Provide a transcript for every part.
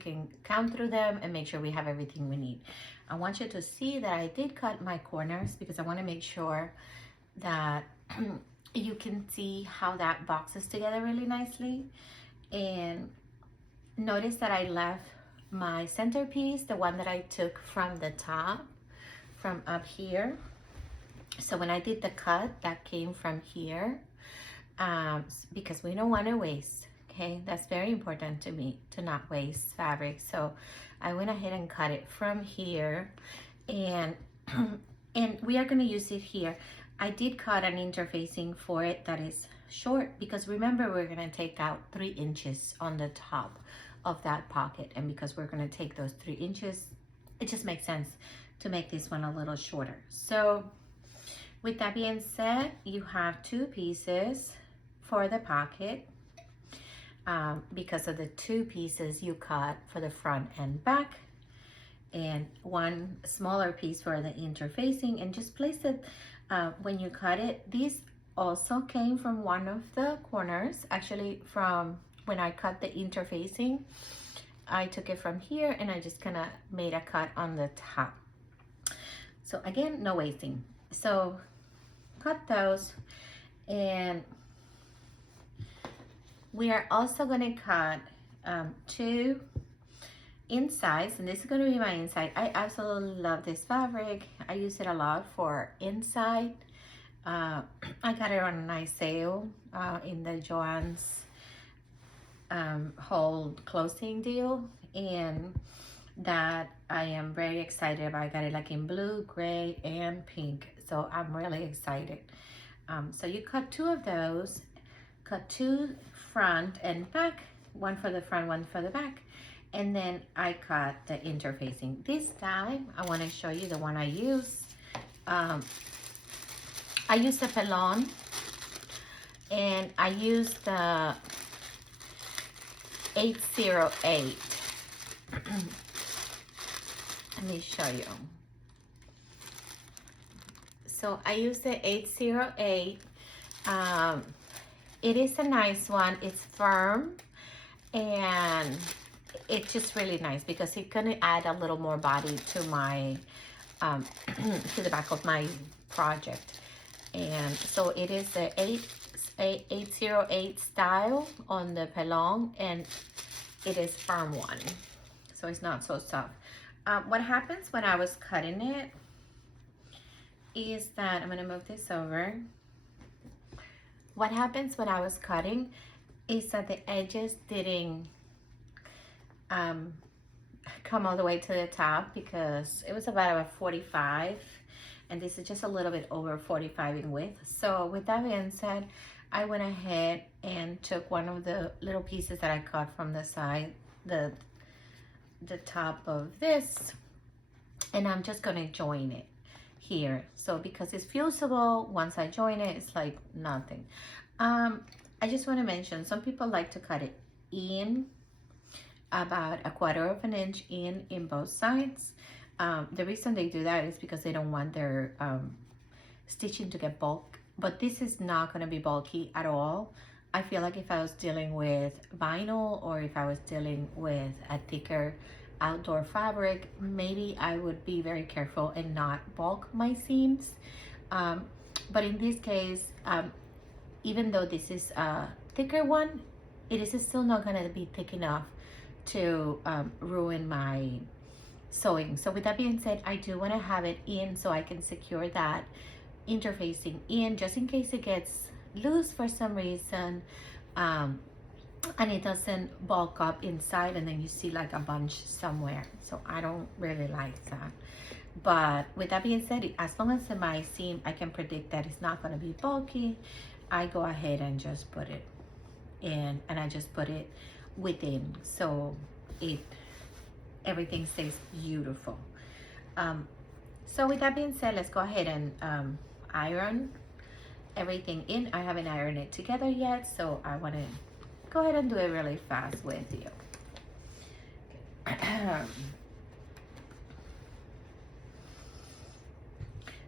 can count through them and make sure we have everything we need. I want you to see that I did cut my corners because I want to make sure that you can see how that boxes together really nicely. And notice that I left my centerpiece, the one that I took from the top, from up here. So when I did the cut, that came from here, because we don't want to waste. Okay, that's very important to me, to not waste fabric. So I went ahead and cut it from here, and and we are going to use it here. I did cut an interfacing for it that is short, because remember, we're going to take out 3 inches on the top of that pocket, and because we're going to take those 3 inches, it just makes sense to make this one a little shorter. So with that being said, you have 2 pieces for the pocket, because of the 2 pieces you cut for the front and back, and 1 smaller piece for the interfacing. And just place it when you cut it. These also came from one of the corners, actually from when I cut the interfacing. I took it from here and I just kind of made a cut on the top. So again, no wasting. So cut those, and we are also going to cut 2 insides, and this is going to be my inside. I absolutely love this fabric. I use it a lot for inside. I got it on a nice sale in the Joann's whole closing deal, and that I am very excited about. I got it like in blue, gray, and pink, so I'm really excited. So you cut 2 of those, cut 2 front and back, 1 for the front, 1 for the back, and then I cut the interfacing. This time I want to show you the one I use. I used the Pelon, and I used the 808. Let me show you. So I used the 808. It is a nice one. It's firm, and it's just really nice because it's gonna add a little more body to my to the back of my project. And so it is the 808 style on the Pelon, and it is firm one, so it's not so soft. What happens when I was cutting it is that, I'm gonna move this over. What happens when I was cutting is that the edges didn't come all the way to the top, because it was about a 45, and this is just a little bit over 45 in width. So with that being said, I went ahead and took one of the little pieces that I cut from the side, the top of this, and I'm just gonna join it here. So because it's fusible, once I join it, it's like nothing. I just want to mention, some people like to cut it in about a 1/4 of an inch in both sides. The reason they do that is because they don't want their stitching to get bulk, but this is not going to be bulky at all. I feel like if I was dealing with vinyl, or if I was dealing with a thicker outdoor fabric, maybe I would be very careful and not bulk my seams. But in this case, even though this is a thicker one, it is still not going to be thick enough to ruin my sewing. So with that being said, I do want to have it in so I can secure that interfacing in, just in case it gets loose for some reason, and it doesn't bulk up inside and then you see like a bunch somewhere. So I don't really like that. But with that being said, as long as in my seam I can predict that it's not going to be bulky, I go ahead and just put it in, and I just put it within, so everything stays beautiful. So with that being said, let's go ahead and iron everything in. I haven't ironed it together yet, so I want to go ahead and do it really fast with you.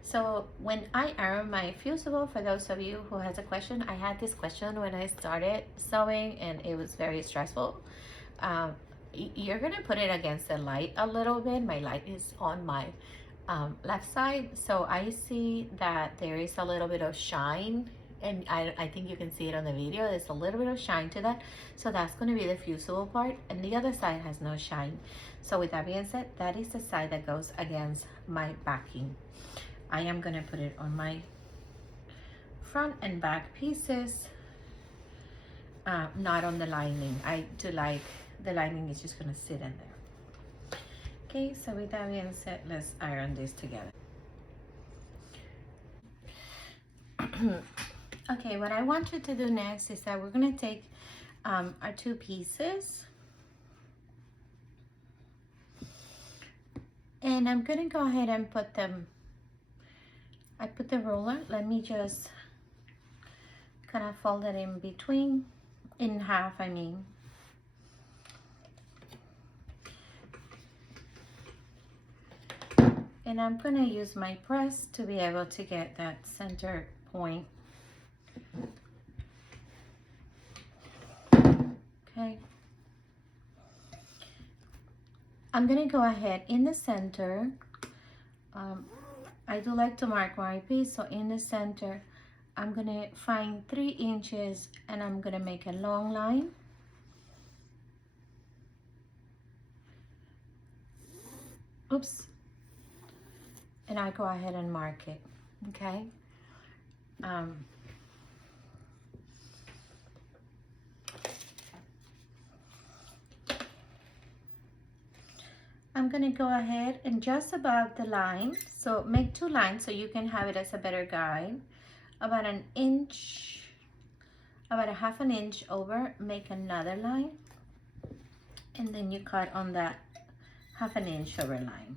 So when I iron my fusible, for those of you who has a question, I had this question when I started sewing and it was very stressful. you're gonna put it against the light a little bit. My light is on my left side, so I see that there is a little bit of shine, and I think you can see it on the video. There's a little bit of shine to that, so that's going to be the fusible part, and the other side has no shine. So with that being said, that is the side that goes against my backing. I am going to put it on my front and back pieces, not on the lining. I do like the lining is just going to sit in there. Okay, so with that being said, let's iron this together. Okay, what I want you to do next is that we're going to take our two pieces, and I'm going to go ahead and put them, I put the ruler, let me just kind of fold it in between, in half I mean. And I'm going to use my press to be able to get that center point. Okay. I'm going to go ahead in the center. I do like to mark my piece, so in the center, I'm going to find 3 inches and I'm going to make a long line. Oops. And I go ahead and mark it, okay? I'm gonna go ahead and just above the line, so make 2 lines so you can have it as a better guide. About an inch, about a half an inch over, make another line, and then you cut on that half an inch over line.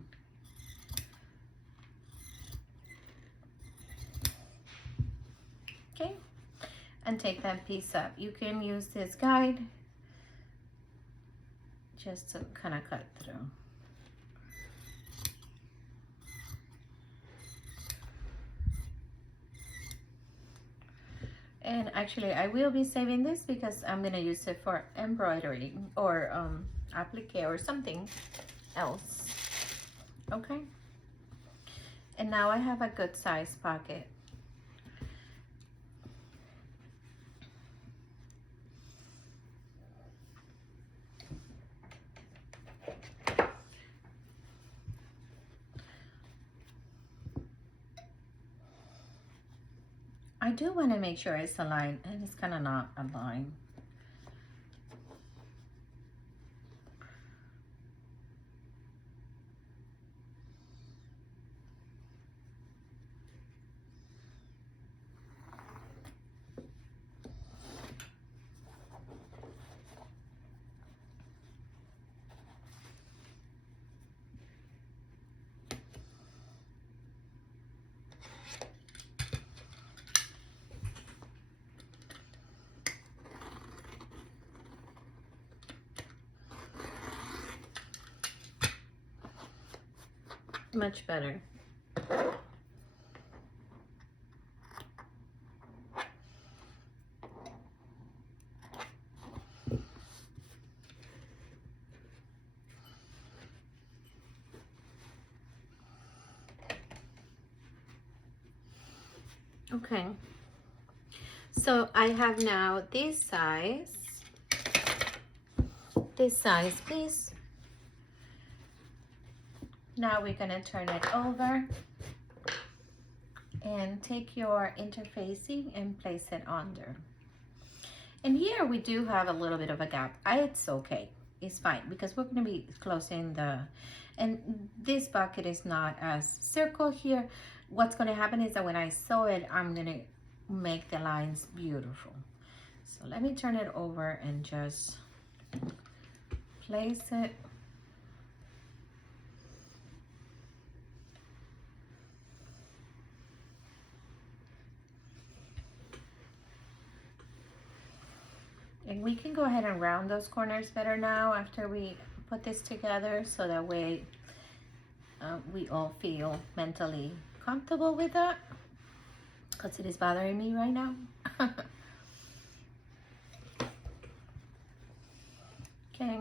Okay, and take that piece up. You can use this guide just to kind of cut through. And actually I will be saving this because I'm gonna use it for embroidery or applique or something else. Okay, and now I have a good size pocket. I do want to make sure it's aligned, and it's kind of not aligned. Much better. Okay, so I have now this size piece. Now we're gonna turn it over and take your interfacing and place it under. And here we do have a little bit of a gap. It's okay, it's fine, because we're gonna be closing the, and this bucket is not as circle here. What's gonna happen is that when I sew it, I'm gonna make the lines beautiful. So let me turn it over and just place it. And we can go ahead and round those corners better now after we put this together, so that way we all feel mentally comfortable with that, because it is bothering me right now. Okay,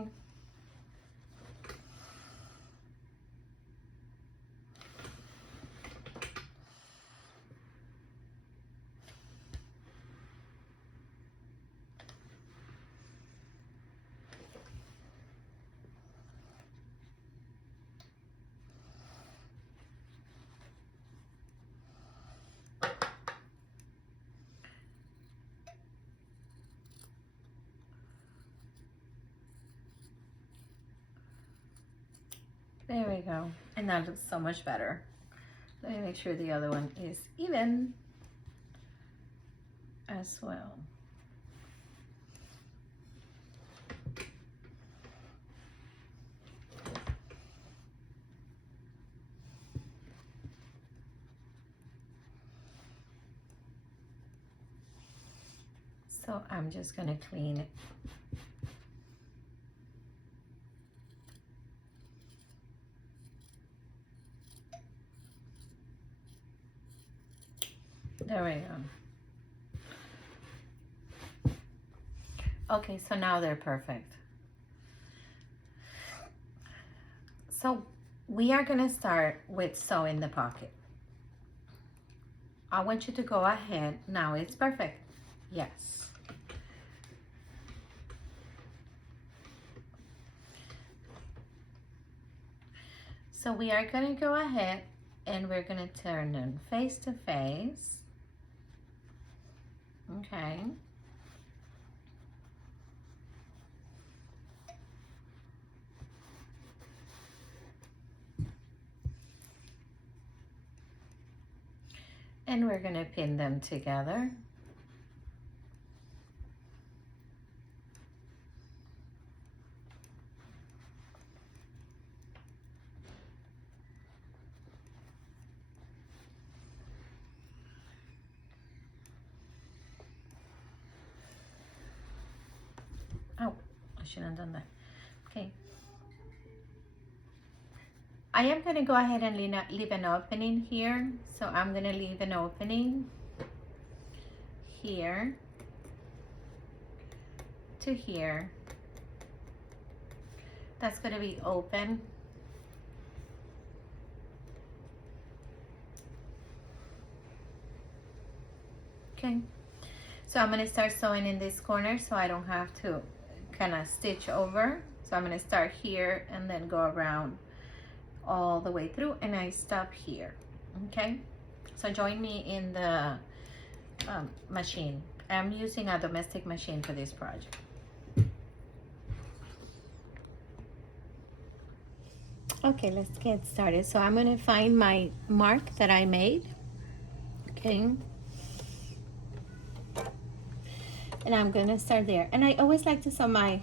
we go. And that looks so much better. Let me make sure the other one is even as well. So I'm just gonna clean it. There we go. Okay, so now they're perfect. So we are gonna start with sewing the pocket. I want you to go ahead. Now it's perfect. Yes. So we are gonna go ahead and we're gonna turn them face to face. Okay. And we're gonna pin them together. Oh, I shouldn't have done that. Okay. I am going to go ahead and leave an opening here. So I'm going to leave an opening here to here. That's going to be open. Okay. So I'm going to start sewing in this corner so I don't have to kind of stitch over. So I'm going to start here and then go around all the way through, and I stop here. Okay, so join me in the machine. I'm using a domestic machine for this project. Okay, let's get started. So I'm going to find my mark that I made. Okay, and I'm going to start there. And I always like to sew my,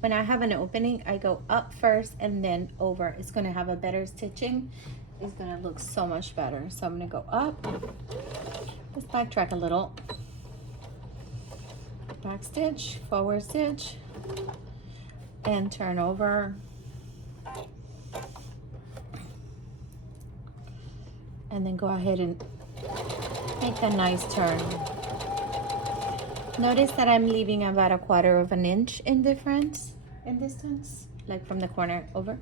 when I have an opening, I go up first and then over. It's gonna have a better stitching. It's gonna look so much better. So I'm gonna go up, let's backtrack a little. Back stitch, forward stitch, and turn over. And then go ahead and make a nice turn. Notice that I'm leaving about 1/4 of an inch in difference in distance, like from the corner over.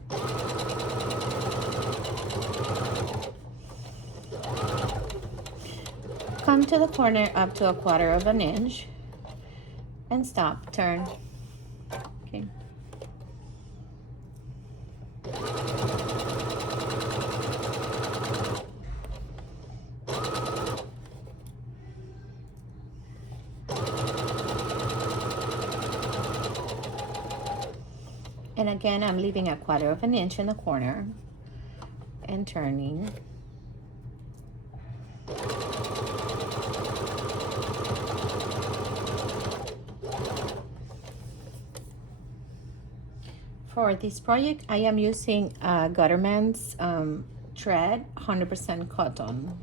Come to the corner up to 1/4 of an inch and stop, turn. Okay. And again, I'm leaving 1/4 of an inch in the corner and turning. For this project, I am using Gutterman's thread, 100% cotton.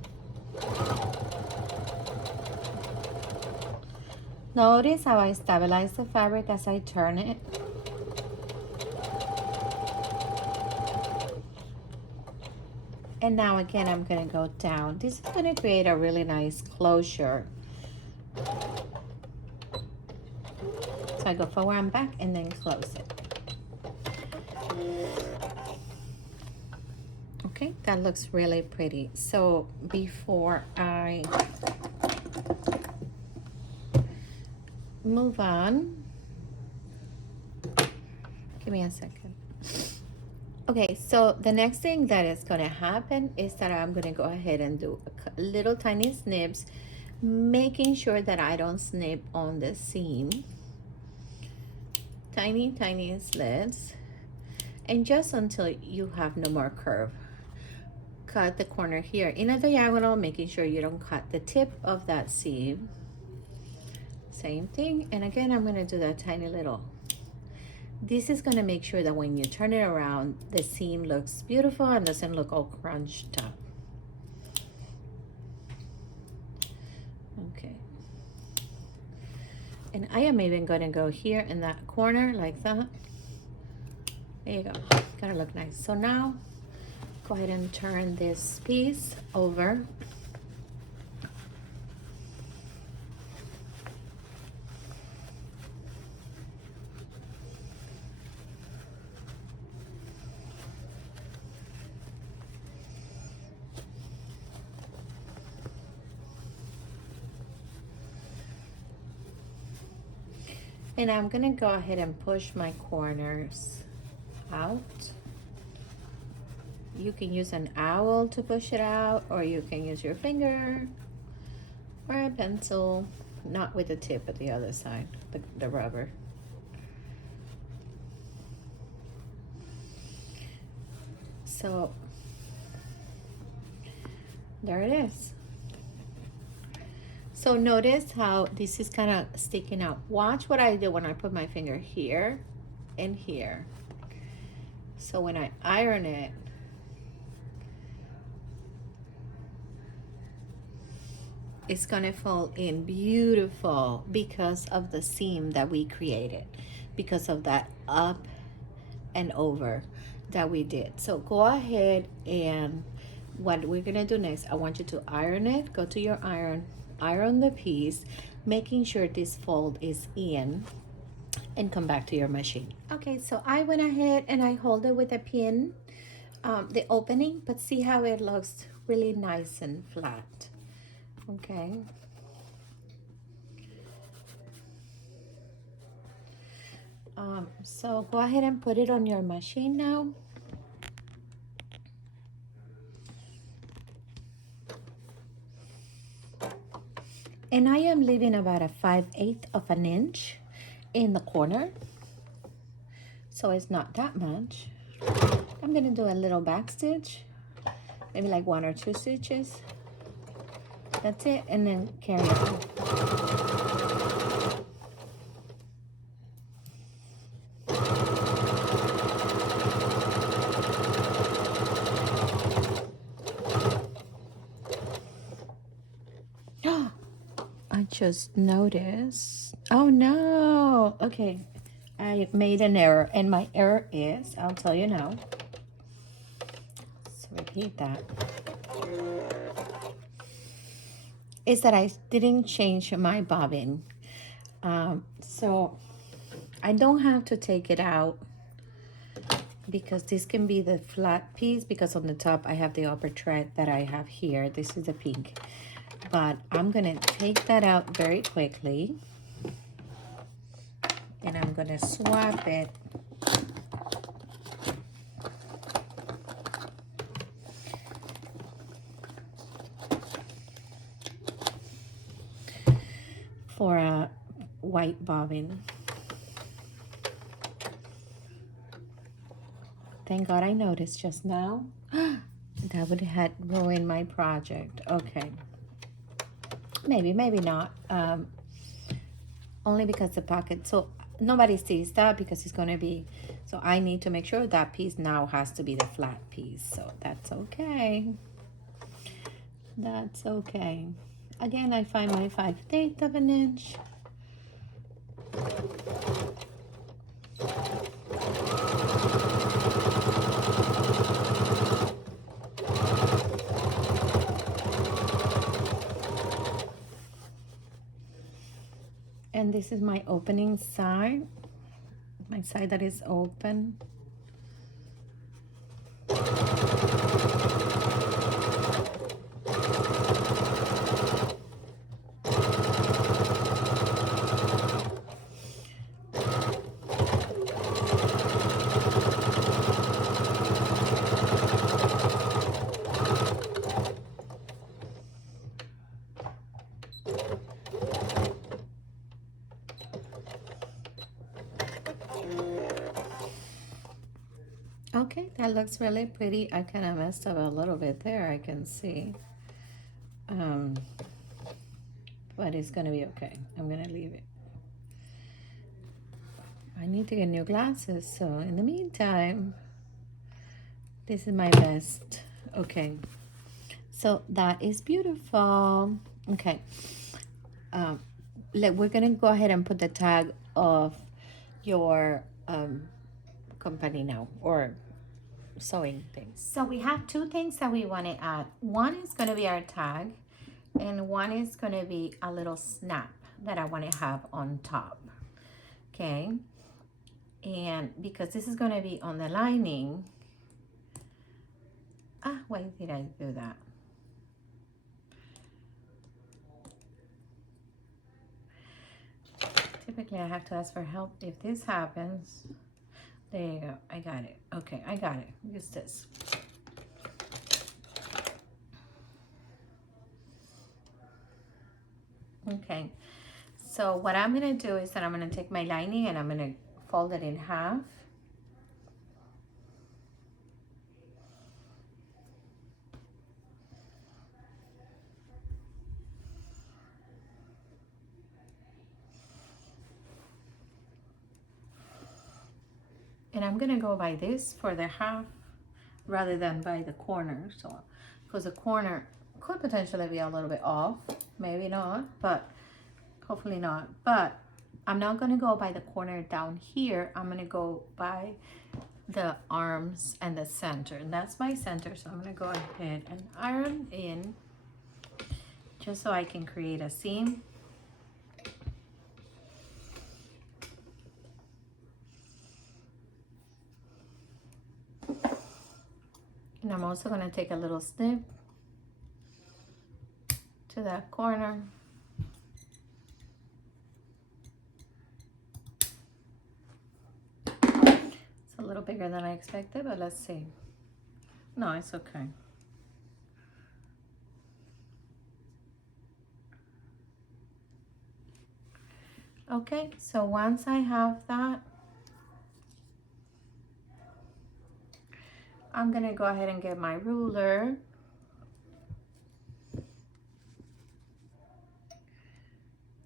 Notice how I stabilize the fabric as I turn it. And now again, I'm gonna go down. This is gonna create a really nice closure. So I go forward and back and then close it. Okay, that looks really pretty. So before I move on, give me a second. Okay, so the next thing that is gonna happen is that I'm gonna go ahead and do little tiny snips, making sure that I don't snip on the seam. Tiny slits. and just until you have no more curve. Cut the corner here in a diagonal, making sure you don't cut the tip of that seam. Same thing, and again I'm going to do that tiny little. This is going to make sure that when you turn it around, the seam looks beautiful and doesn't look all crunched up. Okay. And I am even going to go here in that corner like that. There you go. Gotta look nice. So now, go ahead and turn this piece over. And I'm gonna go ahead and push my corners out. You can use an owl to push it out, or you can use your finger or a pencil, not with the tip but the other side, the rubber. So there it is. So notice how this is kind of sticking out. Watch what I do when I put my finger here and here. So when I iron it, it's gonna fall in beautiful because of the seam that we created, because of that up and over that we did. So go ahead, and what we're gonna do next, I want you to iron it. Go to your iron the piece, making sure this fold is in, and come back to your machine. Okay, so I went ahead and I hold it with a pin, the opening, but see how it looks really nice and flat. Okay. So go ahead and put it on your machine now. And I am leaving about a 5/8 of an inch in the corner, so it's not that much. I'm gonna do a little back stitch, maybe like 1 or 2 stitches. That's it, and then carry on. I just noticed. Oh no! Okay, I made an error, and my error is, I'll tell you now. Let's repeat that. Is that I didn't change my bobbin. So I don't have to take it out, because this can be the flat piece, because on the top I have the upper thread that I have here. This is the pink. But I'm gonna take that out very quickly, and I'm gonna swap it for a white bobbin. Thank God I noticed just now. That would have ruined my project. Okay. Maybe not. Only because the pocket, so nobody sees that because it's going to be, so I need to make sure that piece now has to be the flat piece. So that's okay. That's okay. Again, I find my 5/8 of an inch. And this is my opening side, my side that is open. Okay, that looks really pretty. I kind of messed up a little bit there, I can see. Um, but it's gonna be okay. I'm gonna leave it. I need to get new glasses, so in the meantime, this is my best. Okay, so that is beautiful. Okay, we're gonna go ahead and put the tag of your company now, or sewing things. So we have two things that we want to add. One is going to be our tag, and one is going to be a little snap that I want to have on top. Okay, and because this is going to be on the lining. Why did I do that? Typically I have to ask for help if this happens. There you go. I got it. Okay, I got it. Use this. Okay, so what I'm going to do is that I'm going to take my lining and I'm going to fold it in half. And I'm going to go by this for the half rather than by the corner. So, because the corner could potentially be a little bit off. Maybe not, but hopefully not. But I'm not going to go by the corner down here. I'm going to go by the arms and the center. And that's my center. So I'm going to go ahead and iron in just so I can create a seam. And I'm also going to take a little snip to that corner. It's a little bigger than I expected, but let's see. No, it's okay. Okay, so once I have that, I'm gonna go ahead and get my ruler.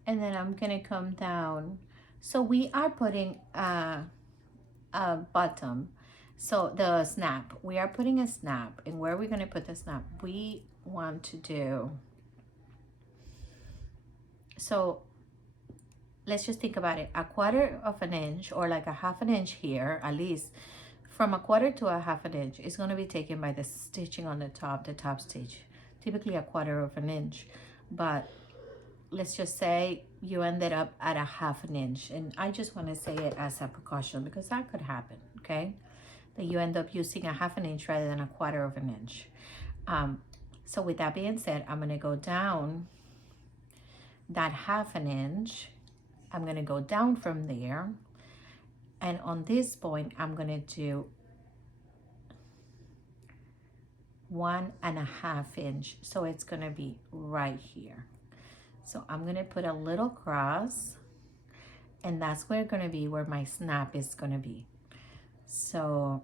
And then I'm gonna come down. So we are putting a bottom. So the snap, we are putting a snap. And where are we gonna put the snap? We want to do, so let's just think about it. A quarter of an inch or like a half an inch here, at least from a quarter to a half an inch is going to be taken by the stitching on the top stitch, typically a quarter of an inch. But let's just say you ended up at a half an inch, and I just want to say it as a precaution because that could happen, okay, that you end up using a half an inch rather than a quarter of an inch. So with that being said, I'm going to go down that half an inch. I'm going to go down from there, and on this point I'm going to do 1.5 inch, so it's going to be right here. So I'm going to put a little cross, and that's where going to be where my snap is going to be. So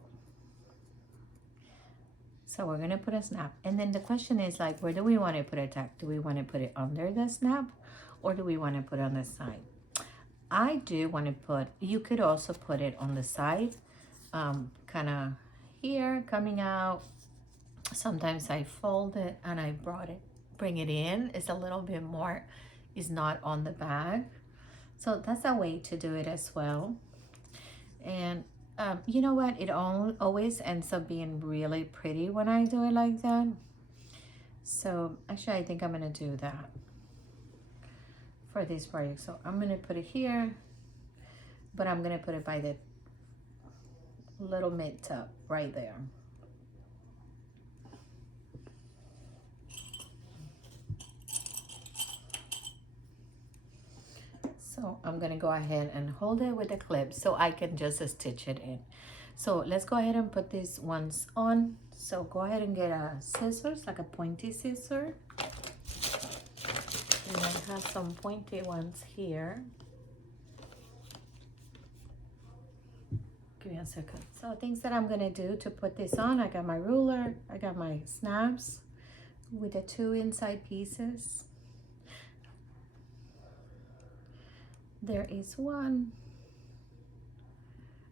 we're going to put a snap, and then the question is, like, where do we want to put it at? Do we want to put it under the snap, or do we want to put it on the side? I do want to put, you could also put it on the side, kind of here coming out. Sometimes I fold it and I bring it in. It's a little bit more, it's not on the bag. So that's a way to do it as well. And you know what? It always ends up being really pretty when I do it like that. So actually, I think I'm going to do that for this project. So I'm going to put it here, but I'm going to put it by the little mid top right there. So I'm going to go ahead and hold it with a clip so I can just stitch it in. So let's go ahead and put these ones on. So go ahead and get a scissors, like a pointy scissor. And I have some pointy ones here. Give me a second. So things that I'm gonna do to put this on, I got my ruler, I got my snaps with the 2 inside pieces. There is one.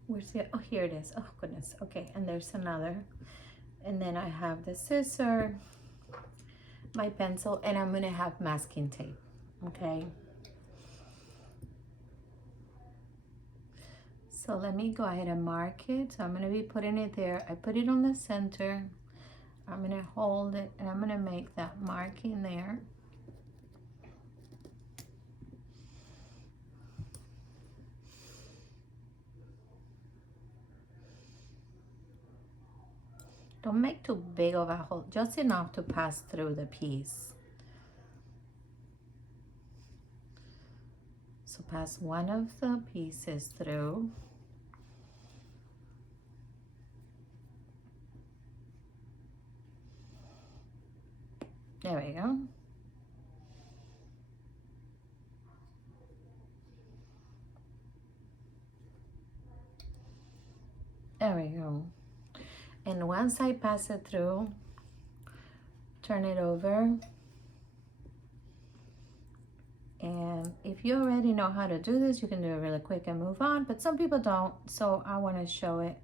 Where's it? Oh, here it is. Oh goodness. Okay, and there's another. And then I have the scissor, my pencil, and I'm gonna have masking tape. Okay. So let me go ahead and mark it. So I'm gonna be putting it there. I put it on the center. I'm gonna hold it and I'm gonna make that marking there. Don't make too big of a hole, just enough to pass through the piece. So pass one of the pieces through. There we go. There we go. And once I pass it through, turn it over. And if you already know how to do this, you can do it really quick and move on, but some people don't, so I want to show it.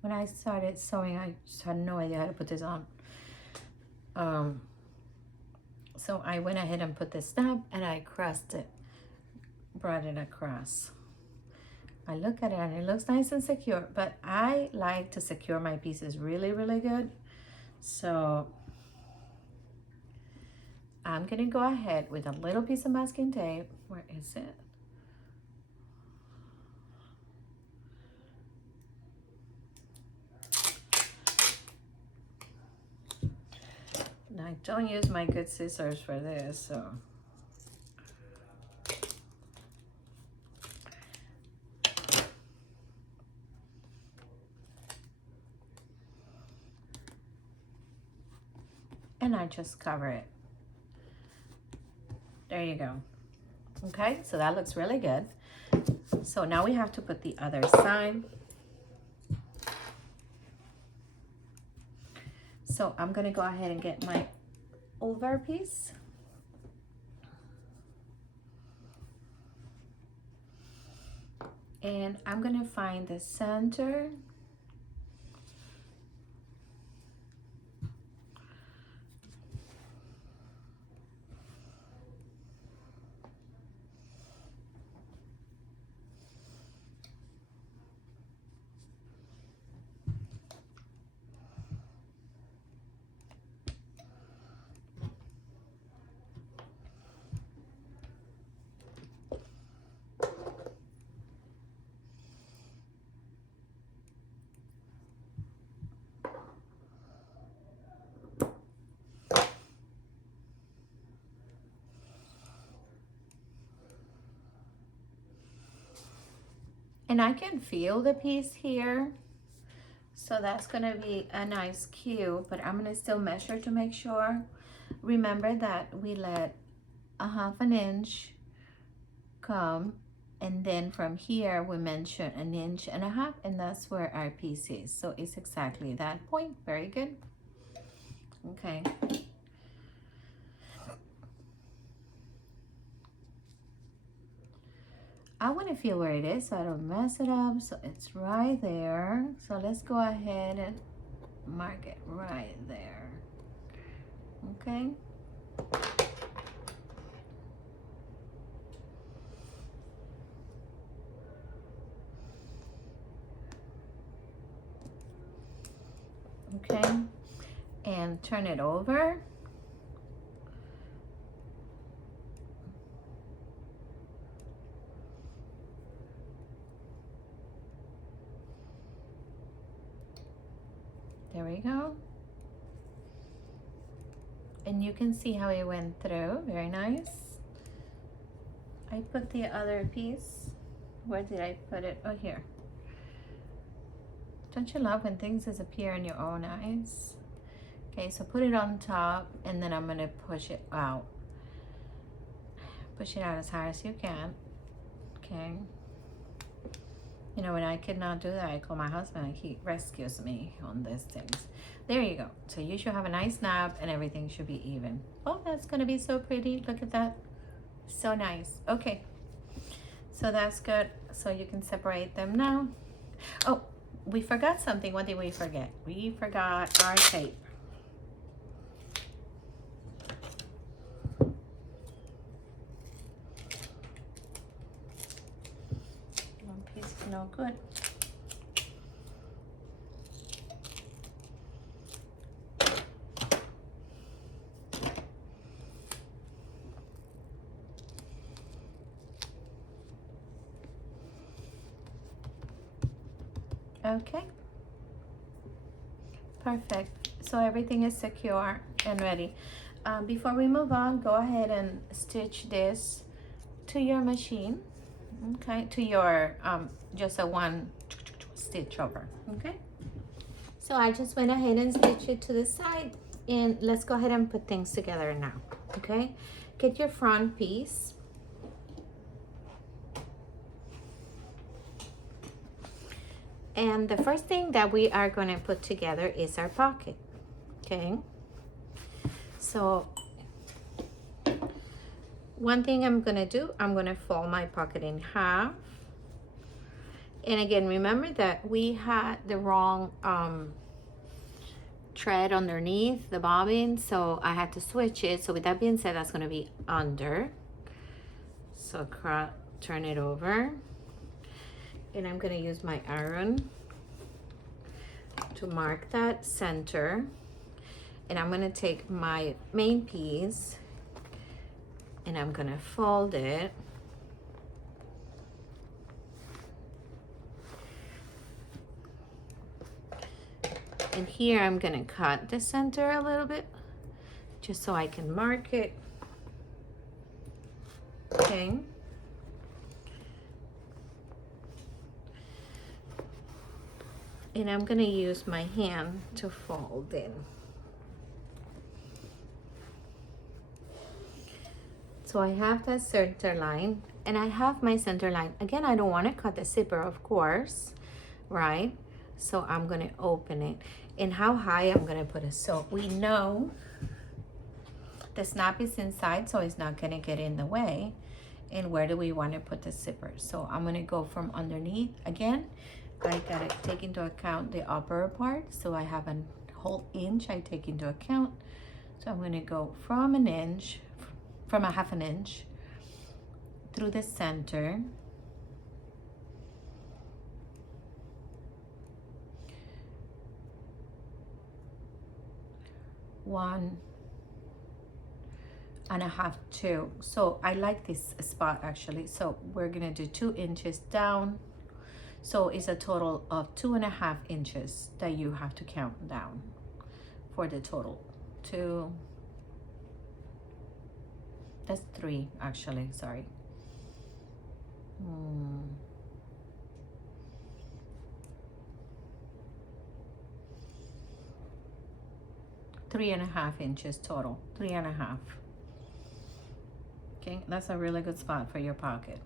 When I started sewing, I just had no idea how to put this on. So I went ahead and put the snap and I crossed it, brought it across. I look at it and it looks nice and secure, but I like to secure my pieces really, really good. So I'm gonna go ahead with a little piece of masking tape. Where is it? Now I don't use my good scissors for this, so. And I just cover it. There you go. Okay, so that looks really good. So now we have to put the other side. So I'm gonna go ahead and get my over piece. And I'm gonna find the center. And I can feel the piece here. So that's gonna be a nice cue, but I'm gonna still measure to make sure. Remember that we let a 1/2 inch come, and then from here we mention 1.5 inches, and that's where our piece is. So it's exactly that point. Very good. Okay. I want to feel where it is so I don't mess it up. So it's right there. So let's go ahead and mark it right there. Okay. Okay. And turn it over. There we go. And you can see how it went through. Very nice. I put the other piece. Where did I put it? Oh, here. Don't you love when things disappear in your own eyes? Okay, so put it on top, and then I'm gonna push it out. Push it out as hard as you can. Okay. You know, when I cannot do that, I call my husband and he rescues me on these things. There you go. So you should have a nice nap and everything should be even. Oh, that's gonna be so pretty. Look at that. So nice. Okay, so that's good. So you can separate them now. Oh, we forgot something. What did we forget? We forgot our tape. One piece is no good. Okay, perfect. So everything is secure and ready. Before we move on, go ahead and stitch this to your machine. Okay, to your just a one stitch over. Okay, so I just went ahead and stitched it to the side, and let's go ahead and put things together now. Okay, get your front piece. And the first thing that we are going to put together is our pocket. Okay, so one thing I'm going to do, I'm going to fold my pocket in half. And again, remember that we had the wrong thread underneath the bobbin, so I had to switch it. So with that being said, that's going to be under. So turn it over. And I'm going to use my iron to mark that center. And I'm going to take my main piece and I'm going to fold it. And here I'm going to cut the center a little bit just so I can mark it. Okay. And I'm going to use my hand to fold in. So I have that center line and I have my center line. Again, I don't want to cut the zipper, of course, right? So I'm going to open it. And how high I'm going to put it. So we know the snap is inside, so it's not going to get in the way. And where do we want to put the zipper? So I'm going to go from underneath again. I gotta take into account the upper part, so I have a whole inch I take into account. So I'm gonna go from an inch, from a half an inch through the center. One and a half, two. So I like this spot actually. So we're gonna do 2 inches down. So it's a total of 2.5 inches that you have to count down for the total. 2, that's 3 actually, sorry. 3.5 inches total, 3.5. Okay, that's a really good spot for your pocket.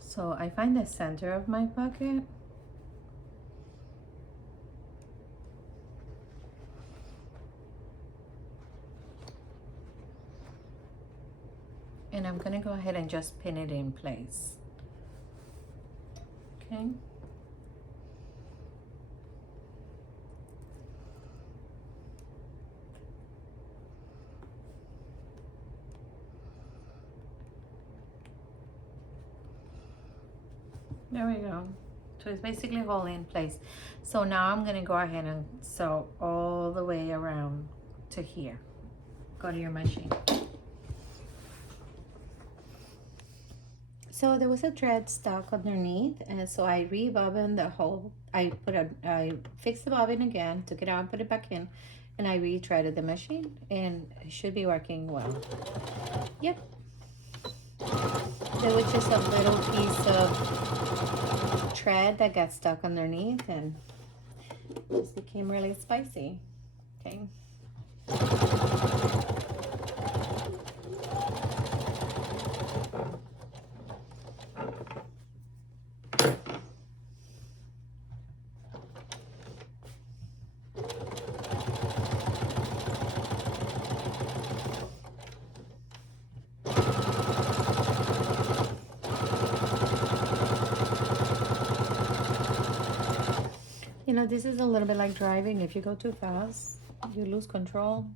So I find the center of my pocket. And I'm gonna go ahead and just pin it in place. Okay. There we go. So it's basically holding in place. So now I'm gonna go ahead and sew all the way around to here. Go to your machine. So there was a thread stuck underneath, and so I re-bobbined the whole. I fixed the bobbin again, took it out, put it back in, and I re-threaded the machine, and it should be working well. Yep. There was just a little piece of thread that got stuck underneath, and it just became really spicy. Okay. You know, this is a little bit like driving. If you go too fast, you lose control.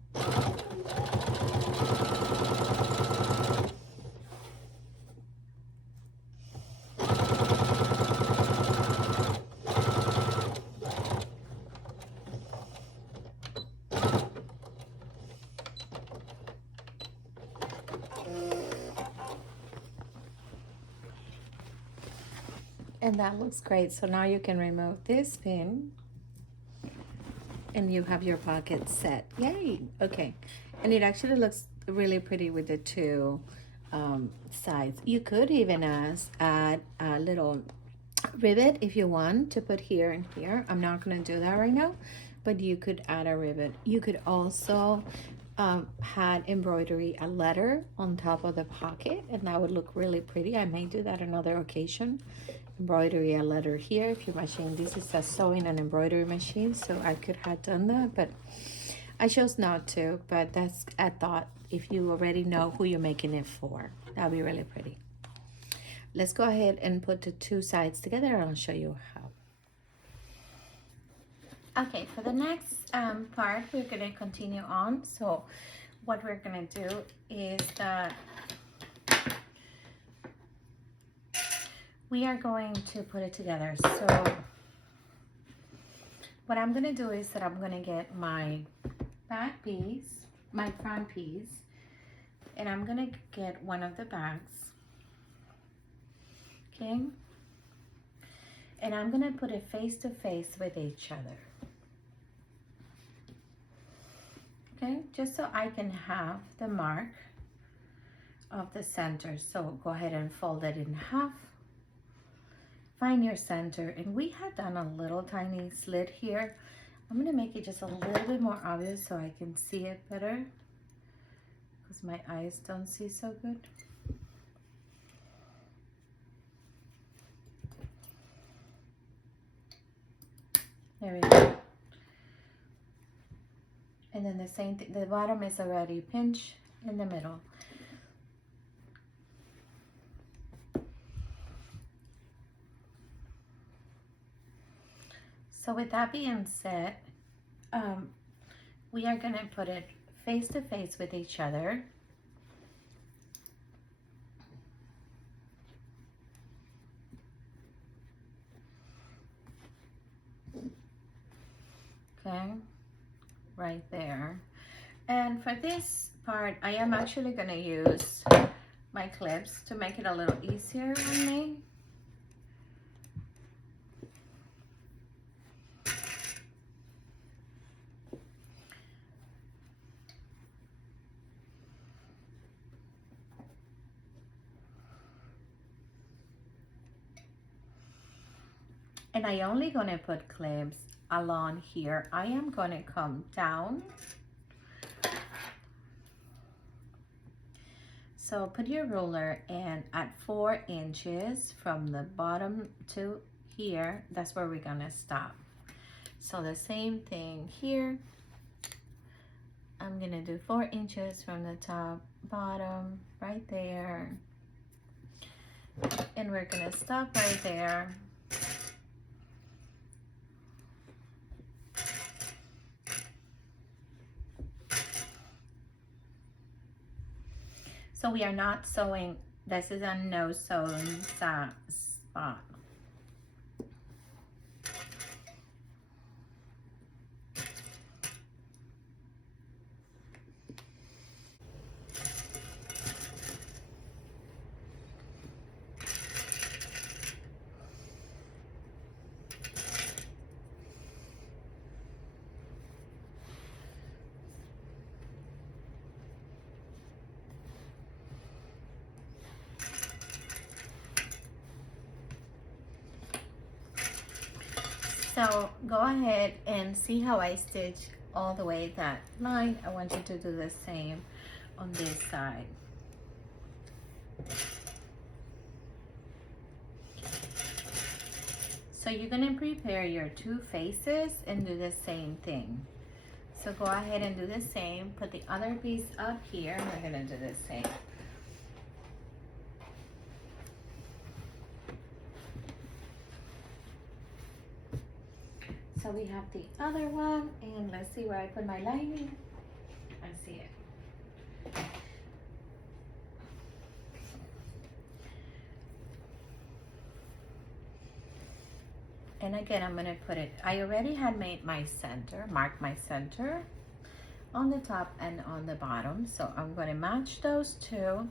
And that looks great. So now you can remove this pin and you have your pocket set. Yay! Okay. And it actually looks really pretty with the two sides. You could even add a little rivet if you want to put here and here. I'm not going to do that right now, but you could add a rivet. You could also had embroidery a letter on top of the pocket, and that would look really pretty. I may do that another occasion. Embroidery a letter here if your machine. This is a sewing and embroidery machine, so I could have done that, but I chose not to. But that's a thought if you already know who you're making it for. That'd be really pretty. Let's go ahead and put the two sides together and I'll show you how. Okay, for the next part, we're gonna continue on. So what we're gonna do is that we are going to put it together. So what I'm gonna do is that I'm gonna get my back piece, my front piece, and I'm gonna get one of the bags, okay? And I'm gonna put it face to face with each other. Okay, just so I can have the mark of the center. So go ahead and fold it in half. Find your center, and we had done a little tiny slit here. I'm gonna make it just a little bit more obvious so I can see it better, because my eyes don't see so good. There we go. And then the same thing, the bottom is already pinched in the middle. So with that being said, we are gonna put it face to face with each other. Okay, right there. And for this part, I am actually gonna use my clips to make it a little easier on me. And I only gonna put clips along here. I am gonna come down. So put your ruler and at 4 inches from the bottom to here, that's where we're gonna stop. So the same thing here. I'm gonna do 4 inches from the top, bottom, right there. And we're gonna stop right there. So we are not sewing, this is a no sewing spot. So go ahead and see how I stitch all the way that line. I want you to do the same on this side. So you're gonna prepare your two faces and do the same thing. So go ahead and do the same. Put the other piece up here and we're gonna do the same. So we have the other one, and let's see where I put my lining. I see it. And again, I'm gonna put it, I already had made my center, marked my center on the top and on the bottom. So I'm gonna match those two.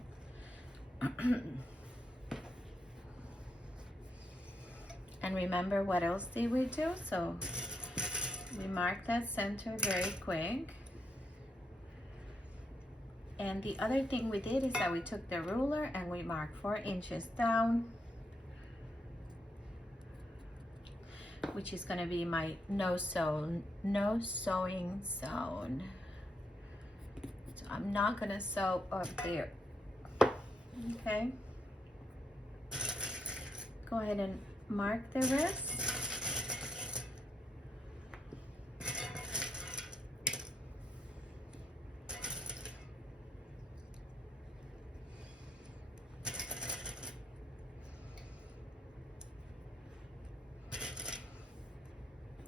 And remember, what else did we do? So we marked that center very quick. And the other thing we did is that we took the ruler and we marked 4 inches down, which is gonna be my no sewing zone. So I'm not gonna sew up there, okay? Go ahead and mark the rest.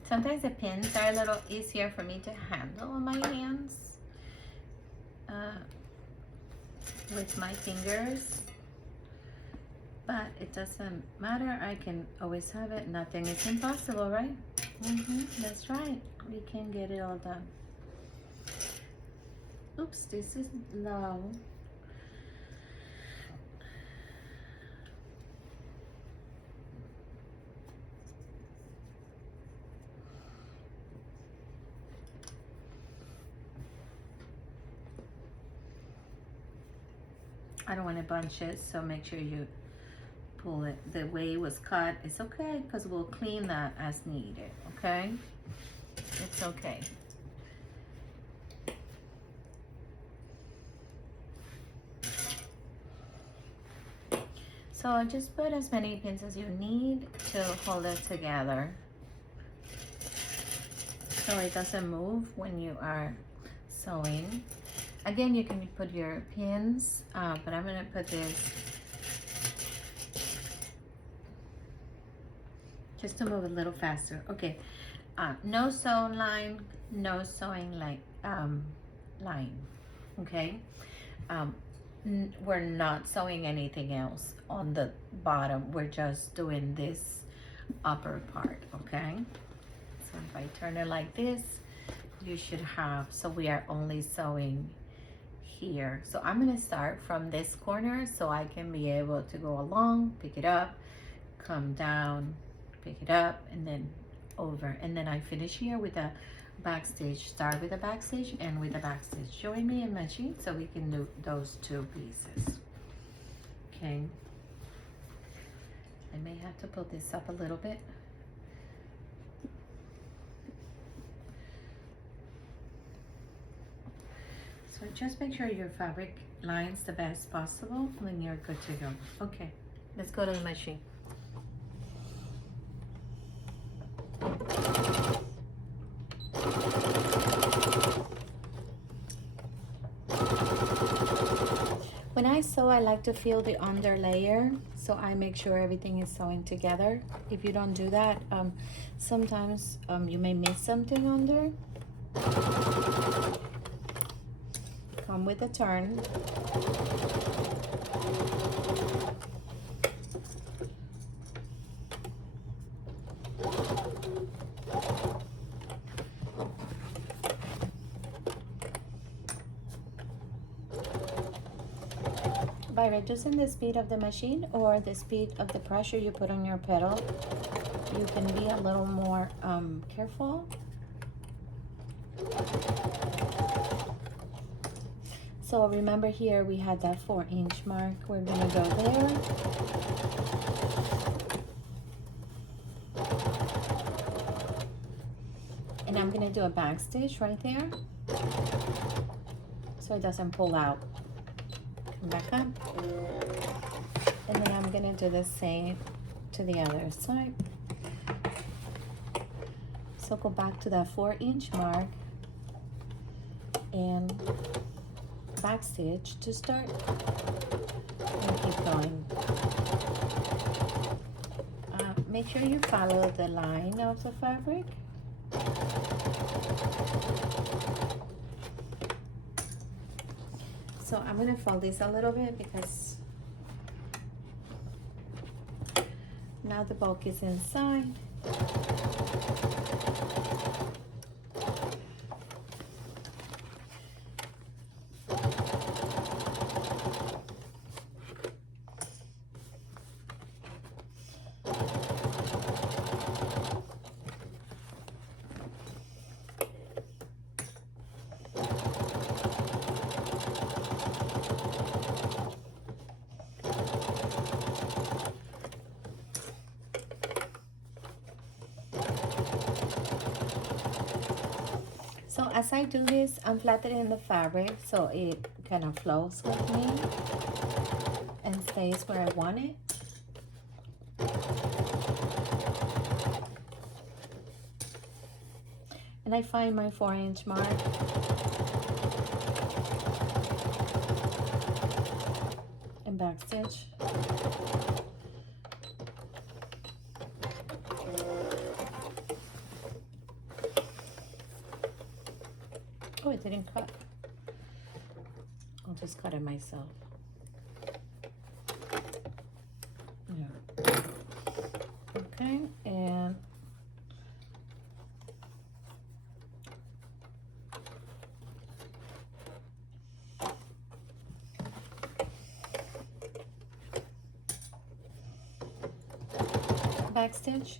Sometimes the pins are a little easier for me to handle on my hands with my fingers, but it doesn't matter. I can always have it. Nothing is impossible, right? That's right. We can get it all done. Oops, this is low. I don't want to bunch it, so make sure you pull it the way it was cut. It's okay, because we'll clean that as needed, okay? It's okay. So just put as many pins as you need to hold it together, so it doesn't move when you are sewing. Again, you can put your pins, but I'm gonna put this just to move a little faster. Okay, no sewing line, no sewing line, okay? We're not sewing anything else on the bottom. We're just doing this upper part, okay? So if I turn it like this, you should have, so we are only sewing here. So I'm gonna start from this corner so I can be able to go along, pick it up, come down, pick it up, and then over. And then I finish here with a backstage. Start with a backstage and with a backstage. Join me in machine so we can do those 2 pieces. Okay. I may have to pull this up a little bit. So just make sure your fabric lines the best possible, and you're good to go. Okay, let's go to the machine. When I sew, I like to feel the under layer, so I make sure everything is sewing together. If you don't do that, sometimes you may miss something under. Come with a turn. By reducing the speed of the machine or the speed of the pressure you put on your pedal, you can be a little more careful. So remember, here we had that 4-inch mark. We're gonna go there. And I'm gonna do a backstitch right there, so it doesn't pull out. Come back up. And then I'm gonna do the same to the other side. So go back to that 4-inch mark and backstitch to start, and keep going. Make sure you follow the line of the fabric So I'm gonna fold this a little bit because now the bulk is inside. So as I do this, I'm flattening the fabric so it kind of flows with me and stays where I want it. And I find my 4-inch mark. And backstitch. Oh, it didn't cut. I'll just cut it myself. Yeah. Okay, and backstitch.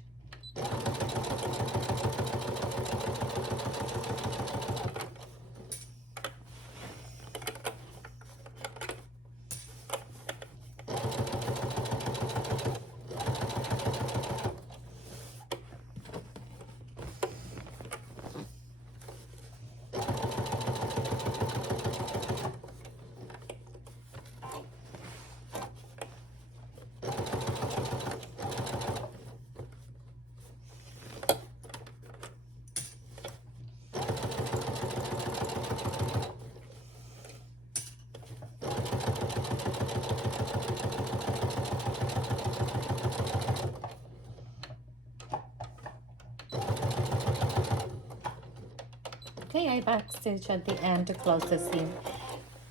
Okay, I backstitch at the end to close the seam,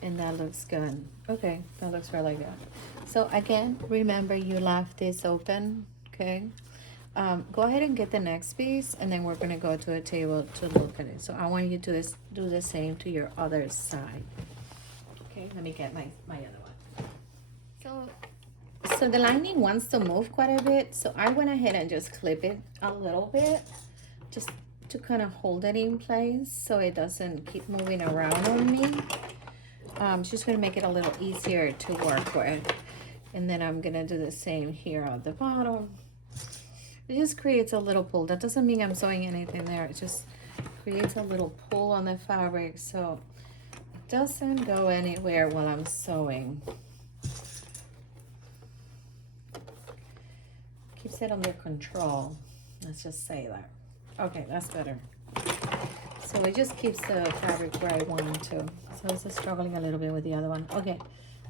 and that looks good. Okay, that looks really good. So again, remember you left this open, okay? Go ahead and get the next piece, and then we're gonna go to a table to look at it. So I want you to do the same to your other side. Okay, let me get my other one. So the lining wants to move quite a bit, so I went ahead and just clip it a little bit, just to kind of hold it in place so it doesn't keep moving around on me. Just gonna make it a little easier to work with. And then I'm gonna do the same here at the bottom. It just creates a little pull. That doesn't mean I'm sewing anything there. It just creates a little pull on the fabric so it doesn't go anywhere while I'm sewing. Keeps it under control. Let's just say that. Okay, that's better. So it just keeps the fabric where I want it to. So I was just struggling a little bit with the other one. Okay,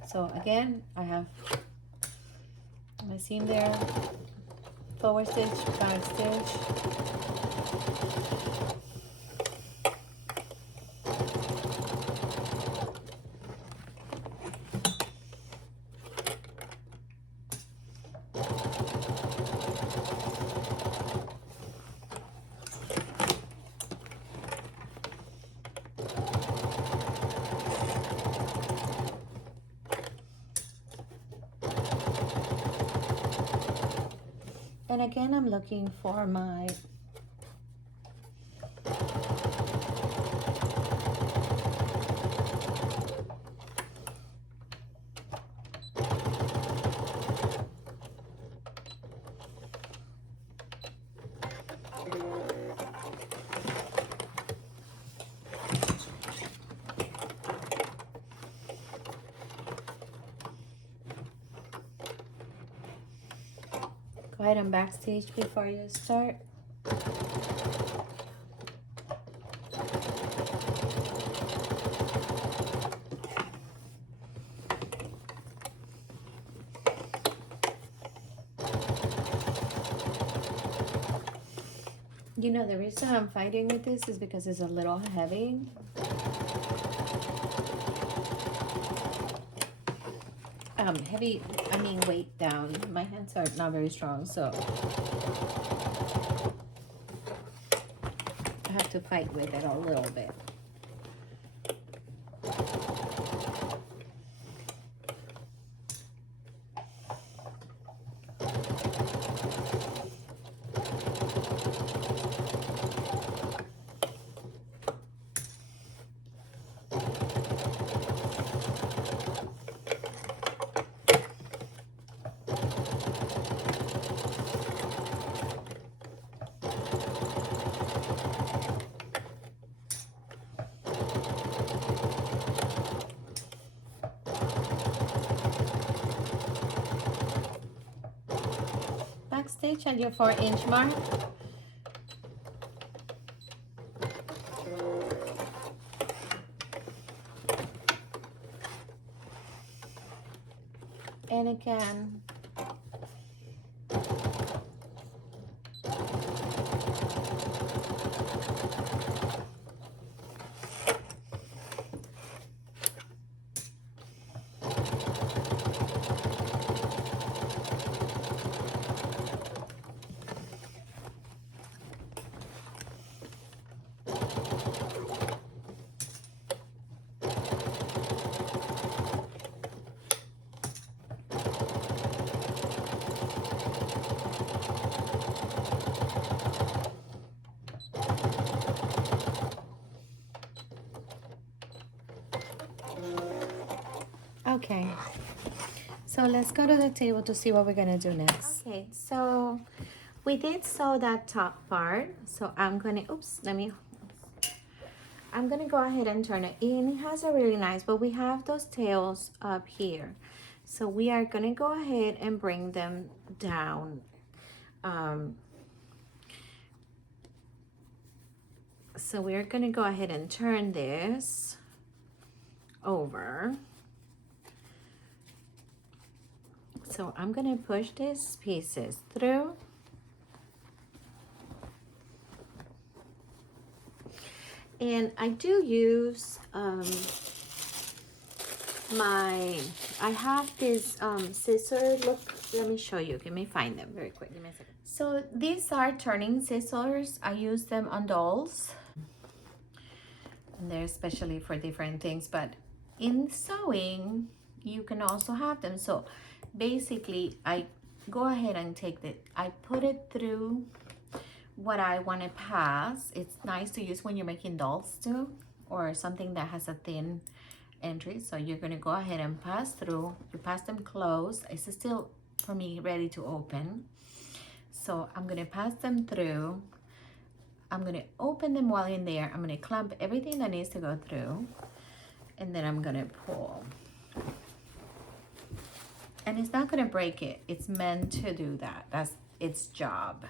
so again, I have my seam there, forward stitch, back stitch. And again, I'm looking for my go ahead and backstage before you start. You know, the reason I'm fighting with this is because it's a little heavy. Heavy, I mean weight down. My hands are not very strong, so I have to fight with it a little bit. Backstitch at your 4-inch mark. And again, okay, so let's go to the table to see what we're gonna do next. Okay, so we did sew that top part, so I'm gonna go ahead and turn it in. It has a really nice, but we have those tails up here, so we are gonna go ahead and bring them down. So we're gonna go ahead and turn this over. So I'm gonna push these pieces through. And I do use I have this scissor. Look, let me show you. Let me find them very quick. Give me a second. So these are turning scissors. I use them on dolls. And they're especially for different things, but in sewing, you can also have them. So basically, I go ahead and I put it through what I want to pass. It's nice to use when you're making dolls too, or something that has a thin entry. So you're going to go ahead and pass through. You pass them closed. It's still, for me, ready to open. So I'm going to pass them through. I'm going to open them while in there. I'm going to clamp everything that needs to go through. And then I'm going to pull. And it's not going to break it. It's meant to do that. That's its job.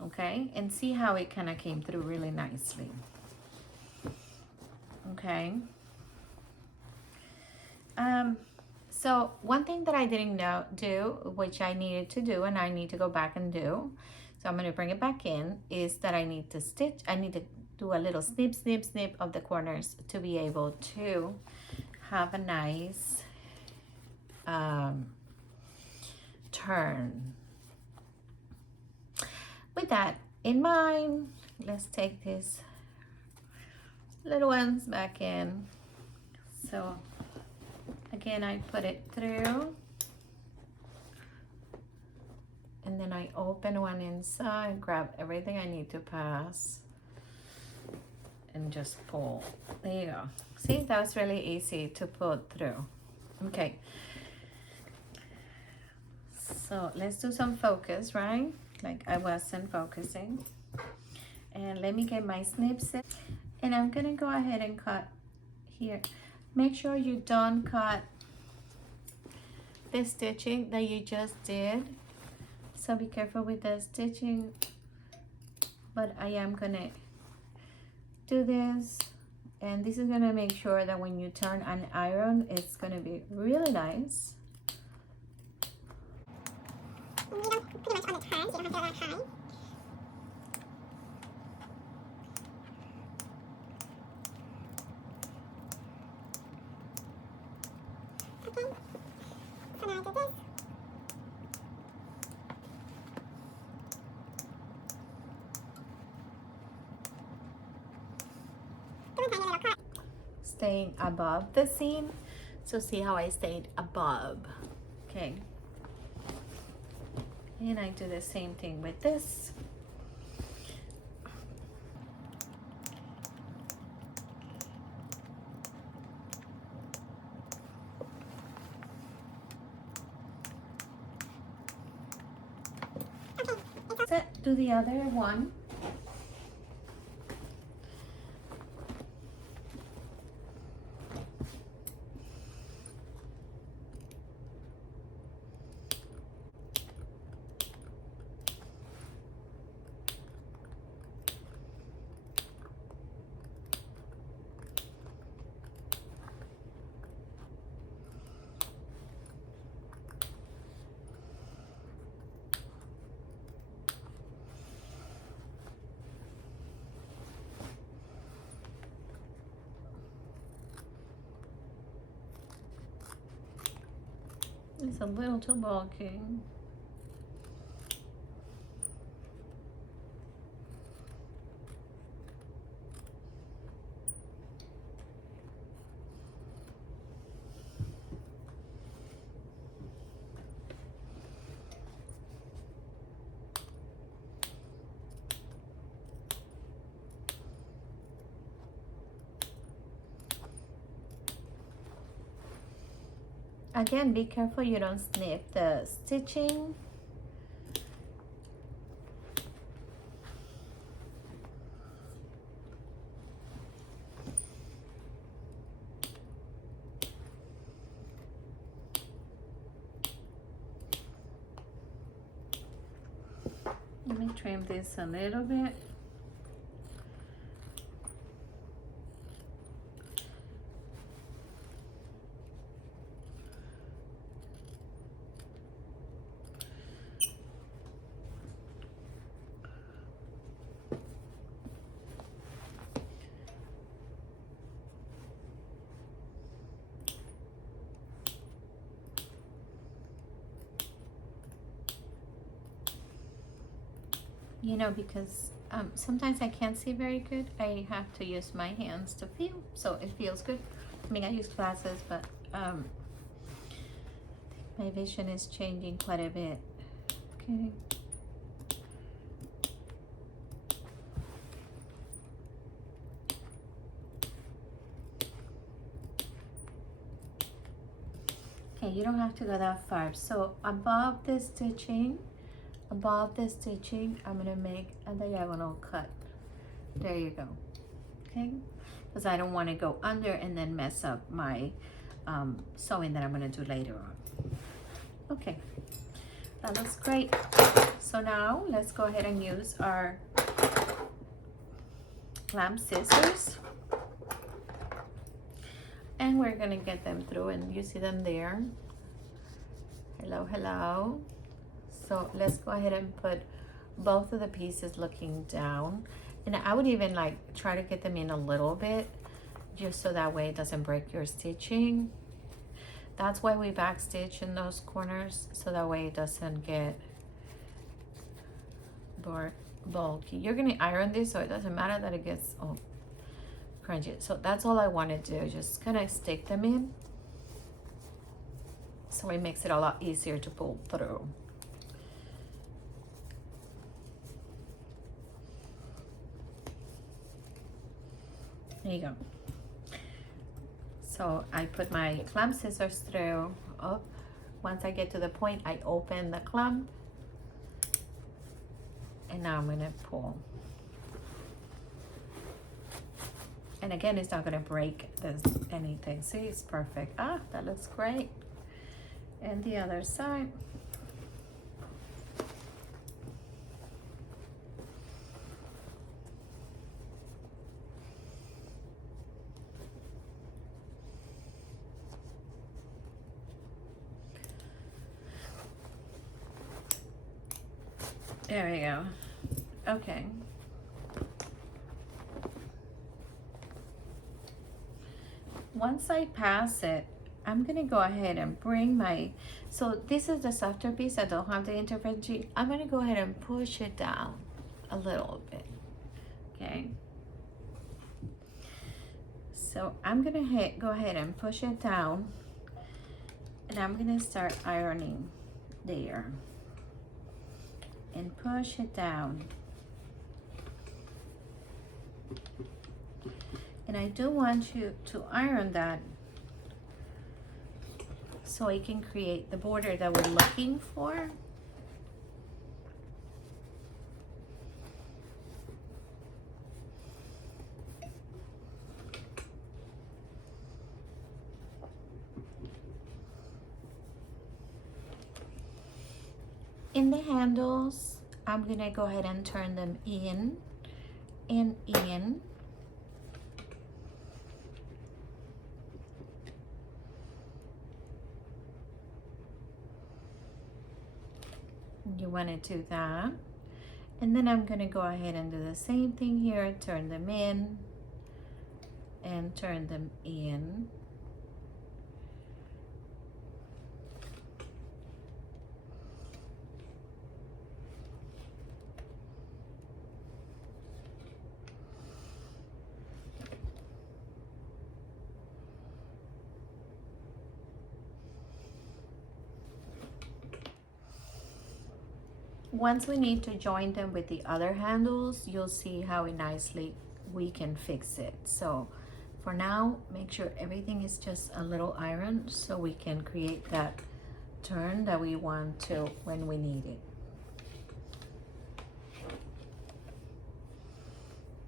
Okay? And see how it kind of came through really nicely. Okay? So one thing that I didn't do, which I needed to do, and I need to go back and do, so I'm going to bring it back in, is that I need to stitch. I need to do a little snip, snip, snip of the corners to be able to have a nice turn. With that in mind, let's take these little ones back in. So again, I put it through, and then I open one inside, grab everything I need to pass, and just pull. There you go. See, that was really easy to put through. Okay. So let's do some focus, right? Like I wasn't focusing. And let me get my snips in. And I'm gonna go ahead and cut here. Make sure you don't cut the stitching that you just did. So be careful with the stitching. But I am gonna do this. And this is gonna make sure that when you turn an iron, it's gonna be really nice. You don't pretty much on the turns, you don't have to go that high. staying above the seam. So see how I stayed above, okay? And I do the same thing with this. Do the other one. It's a little too bulky. Again, be careful you don't snip the stitching. Let me trim this a little bit. You know, because sometimes I can't see very good, I have to use my hands to feel, so it feels good. I mean, I use glasses, but my vision is changing quite a bit. Okay. Okay, you don't have to go that far. So above the stitching, I'm gonna make a diagonal cut. There you go. Okay, because I don't want to go under and then mess up my sewing that I'm gonna do later on. Okay, that looks great. So now let's go ahead and use our clamp scissors, and we're gonna get them through, and you see them there. Hello, hello. So let's go ahead and put both of the pieces looking down, and I would even like try to get them in a little bit, just so that way it doesn't break your stitching. That's why we back stitch in those corners, so that way it doesn't get bulky. You're gonna iron this, so it doesn't matter that it gets crunchy. So that's all I want to do, just kind of stick them in, so it makes it a lot easier to pull through. There you go. So I put my clamp scissors through. Once I get to the point, I open the clamp, and now I'm gonna pull. And again, it's not gonna break anything. See, it's perfect. That looks great. And the other side. There we go. Okay. Once I pass it, I'm gonna go ahead and bring my, so this is the softer piece, I don't have the intervention. I'm gonna go ahead and push it down a little bit, okay? So I'm gonna go ahead and push it down, and I'm gonna start ironing there and push it down. And I do want you to iron that so it can create the border that we're looking for. In the handles, I'm gonna go ahead and turn them in and in. You want to do that. And then I'm gonna go ahead and do the same thing here, turn them in and turn them in. Once we need to join them with the other handles, you'll see how nicely we can fix it. So for now, make sure everything is just a little iron so we can create that turn that we want to when we need it.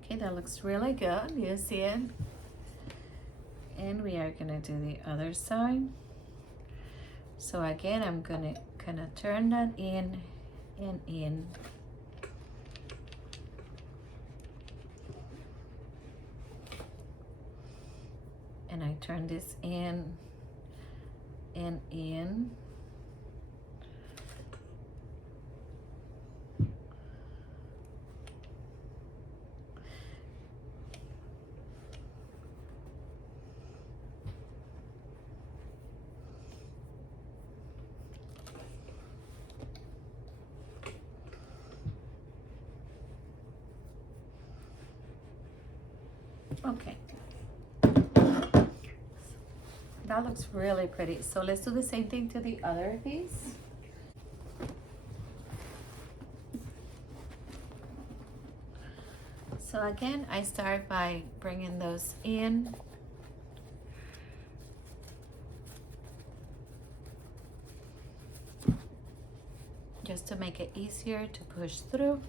Okay, that looks really good. You see it? And we are gonna do the other side. So again, I'm gonna kind of turn that in and in. And I turn this in and in. Okay, that looks really pretty. So let's do the same thing to the other piece. So again, I start by bringing those in. Just to make it easier to push through.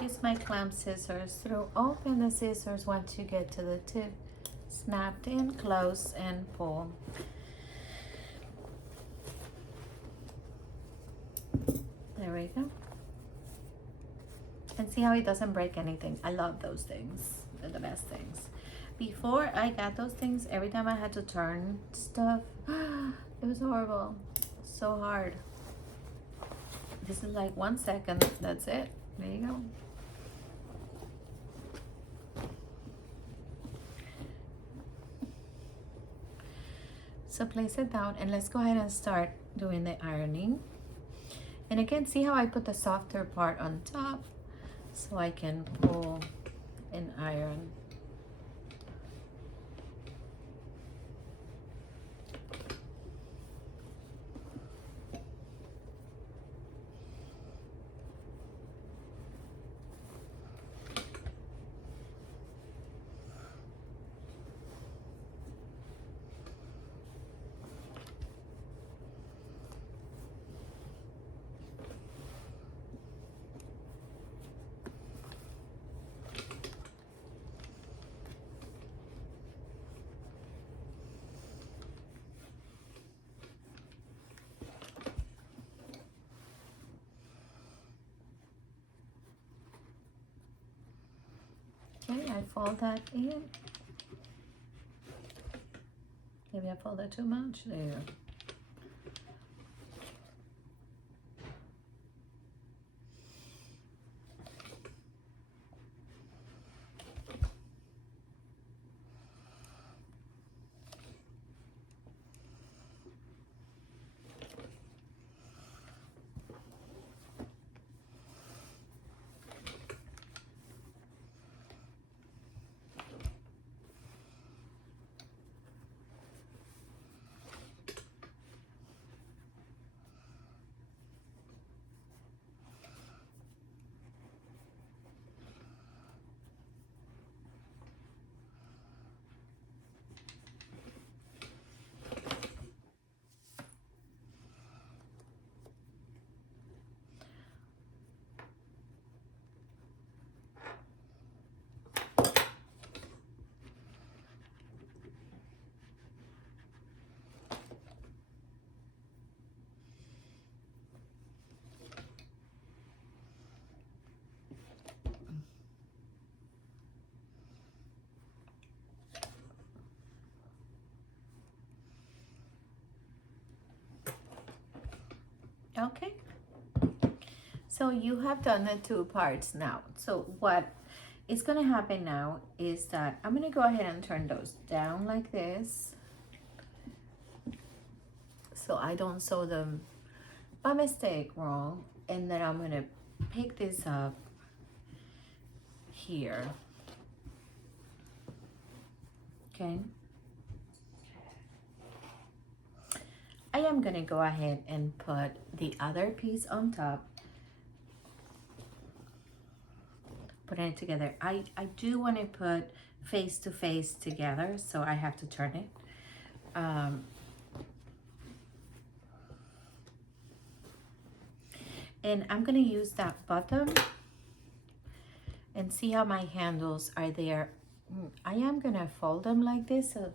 Use my clamp scissors to open the scissors once you get to the tip. Snapped in close and pull. There we go. And see how it doesn't break anything. I love those things. They're the best things. Before I got those things, every time I had to turn stuff, it was horrible. So hard. This is like 1 second. That's it. There you go. So place it down and let's go ahead and start doing the ironing. And again, see how I put the softer part on top so I can pull and iron. Okay, I fold that in. Maybe I folded too much there. Okay, so you have done the two parts now. So what is going to happen now is that I'm going to go ahead and turn those down like this, so I don't sew them by mistake wrong. And then I'm going to pick this up here. Okay, I am going to go ahead and put the other piece on top, putting it together. I do want to put face to face together, so I have to turn it. And I'm going to use that bottom and see how my handles are there. I am going to fold them like this so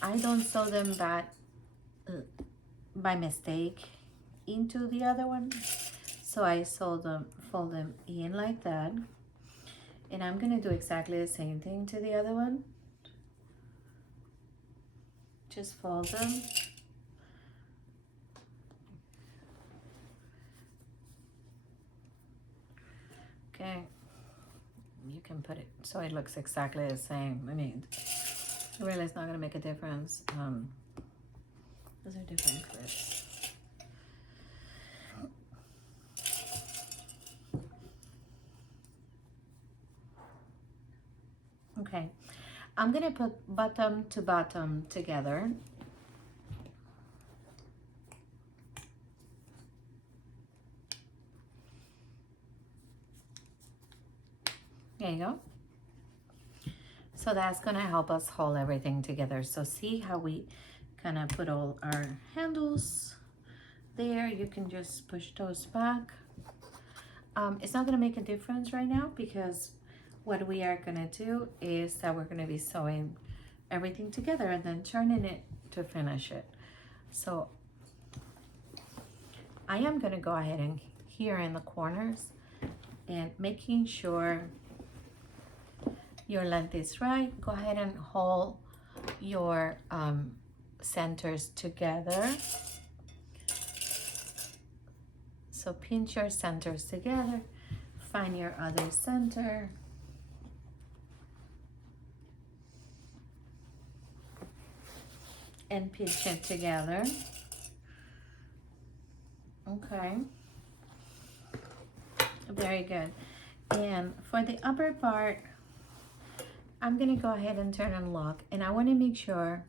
I don't sew them back by mistake into the other one. So I fold them in like that. And I'm going to do exactly the same thing to the other one. Just fold them. Okay, you can put it so it looks exactly the same. I mean, really it's not going to make a difference. Those are different clips. Okay, I'm going to put bottom to bottom together. There you go. So that's going to help us hold everything together. So see how we kind of put all our handles there. You can just push those back. It's not going to make a difference right now because what we are going to do is that we're going to be sewing everything together and then turning it to finish it. So I am going to go ahead and here in the corners and making sure your length is right. Go ahead and hold your centers together. So pinch your centers together, find your other center. And pinch it together. Okay. Very good. And for the upper part, I'm going to go ahead and turn and lock, and I want to make sure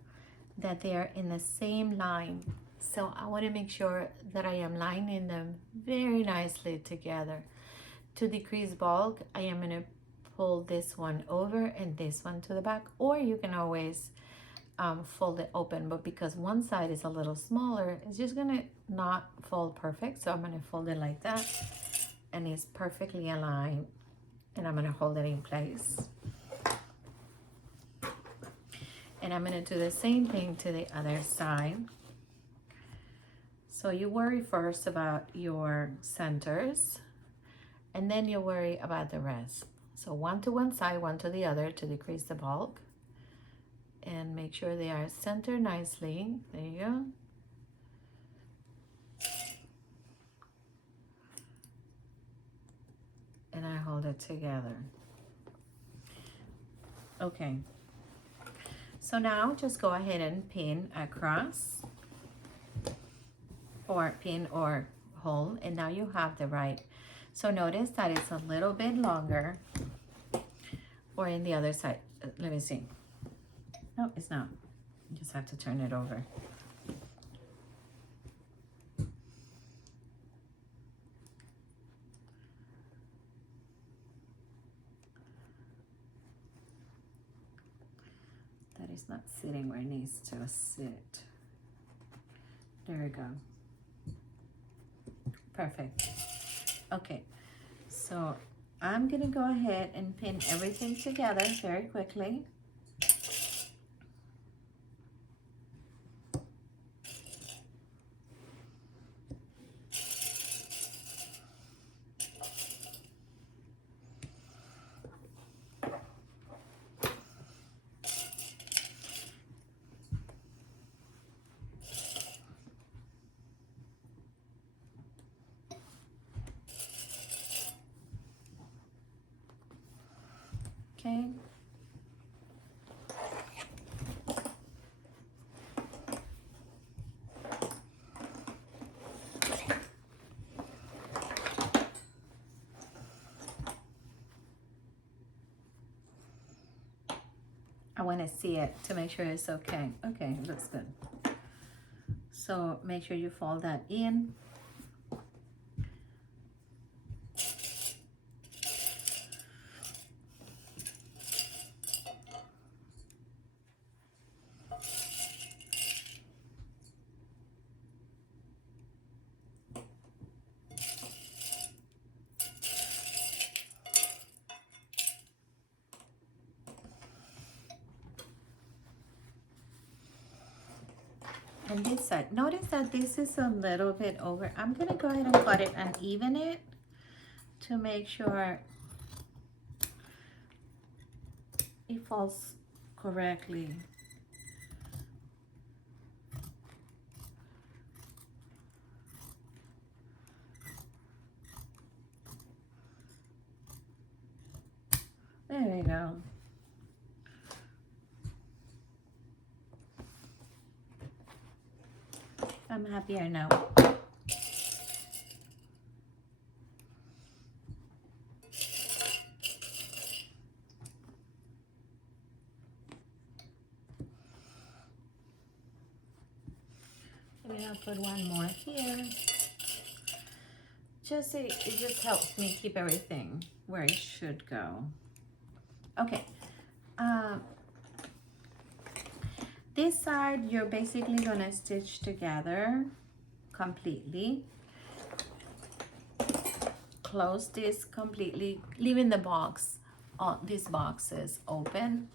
that they are in the same line. So I want to make sure that I am lining them very nicely together. To decrease bulk, I am going to pull this one over and this one to the back, or you can always fold it open, but because one side is a little smaller, it's just going to not fold perfect. So I'm going to fold it like that, and it's perfectly aligned, and I'm going to hold it in place. And I'm going to do the same thing to the other side. So you worry first about your centers, and then you worry about the rest. So one to one side, one to the other to decrease the bulk. And make sure they are centered nicely. There you go. And I hold it together. Okay. So now just go ahead and pin across, or pin or hold, and now you have the right. So notice that it's a little bit longer, or in the other side. Let me see. No, it's not. You just have to turn it over. That is not sitting where it needs to sit. There we go. Perfect. Okay, so I'm gonna go ahead and pin everything together very quickly. want to see it to make sure it's okay. Okay, looks good. So make sure you fold that in. And this side, notice that this is a little bit over. I'm gonna go ahead and cut it and even it to make sure it falls correctly. There we go. I'm happier now. Maybe I'll put one more here. It just helps me keep everything where it should go. Okay. This side, you're basically gonna stitch together completely. Close this completely, leaving the box, this box is open,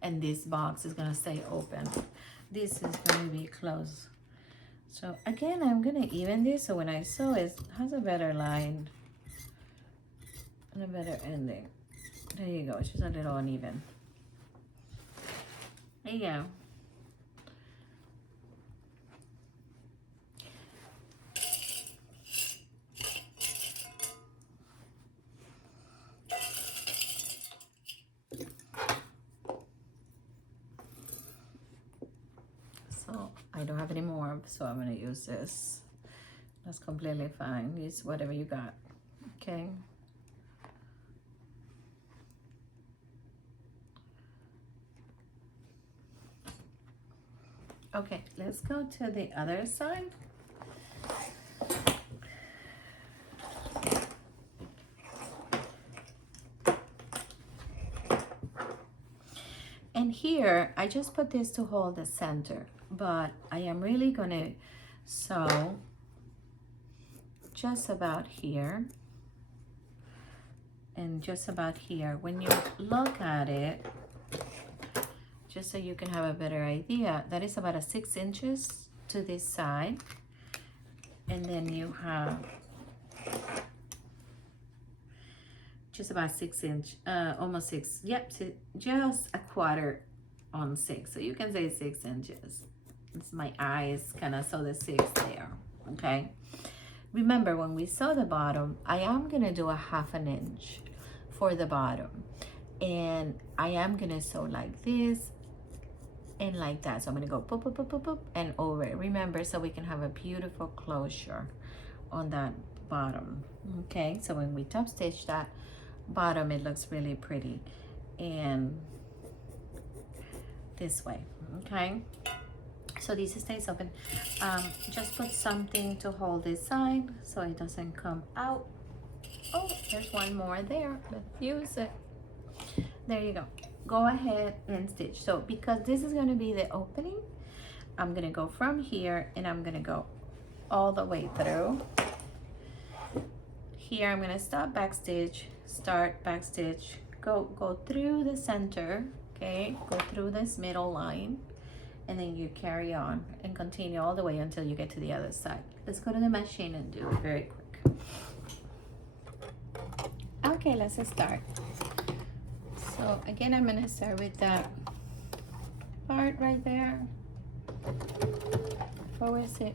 and this box is gonna stay open. This is gonna be closed. So again, I'm gonna even this so when I sew it has a better line and a better ending. There you go, it's just a little uneven. There you go. I don't have any more, so I'm gonna use this. That's completely fine. Use whatever you got, okay? Okay, let's go to the other side. And here, I just put this to hold the center, but I am really gonna sew just about here and just about here. When you look at it, just so you can have a better idea, that is about 6 inches to this side, and then you have just about 6 inch, almost 6, yep, just a quarter on 6, so you can say 6 inches. It's my eyes kind of sew the 6 there, okay? Remember, when we sew the bottom, I am gonna do a 1/2 inch for the bottom, and I am gonna sew like this and like that. So I'm gonna go boop, boop, boop, boop, boop, and over it. Remember, so we can have a beautiful closure on that bottom, okay? So when we top stitch that bottom, it looks really pretty, and this way, okay? So this stays open. Just put something to hold this side so it doesn't come out. Oh, there's one more there. Let's use it. There you go. Go ahead and stitch. So because this is going to be the opening, I'm going to go from here and I'm going to go all the way through. Here I'm going to stop backstitch, start backstitch, go through the center, okay? Go through this middle line, and then you carry on and continue all the way until you get to the other side. Let's go to the machine and do it very quick. Okay, let's start. So again, I'm gonna start with that part right there. Forward sit.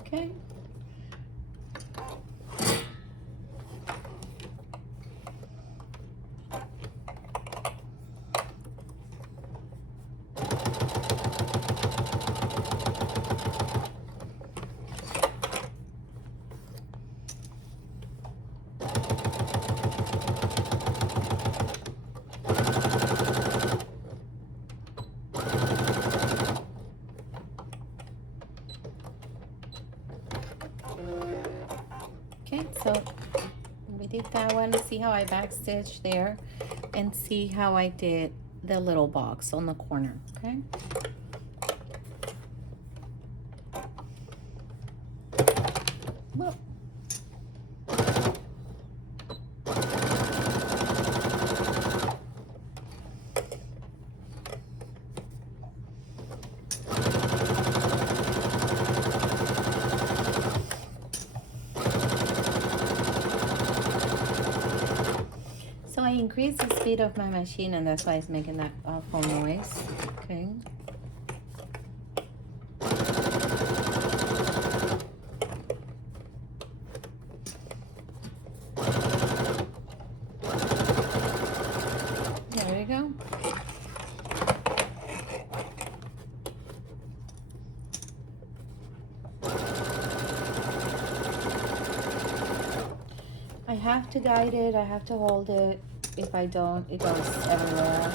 Okay. So we did that one. See how I backstitched there, and see how I did the little box on the corner. Okay. Whoa. So I increased the speed of my machine, and that's why it's making that awful noise. Okay. There we go. I have to guide it, I have to hold it. If I don't, it goes everywhere.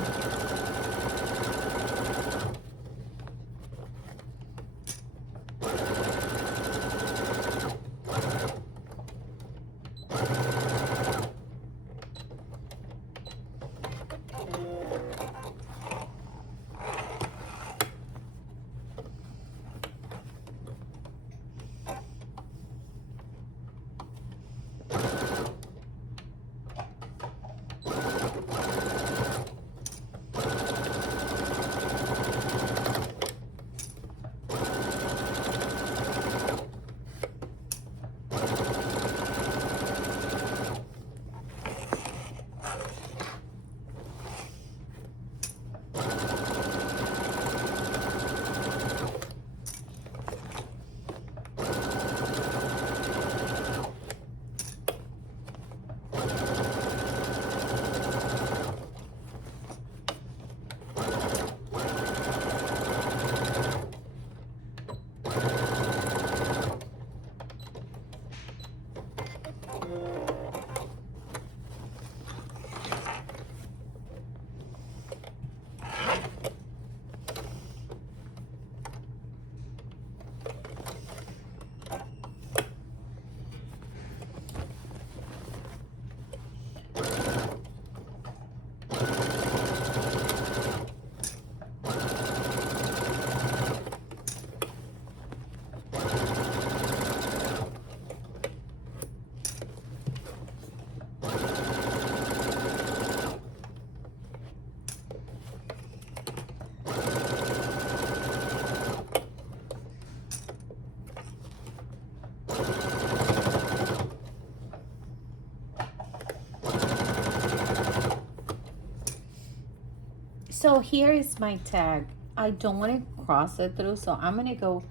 So here is my tag. I don't want to cross it through, so I'm gonna go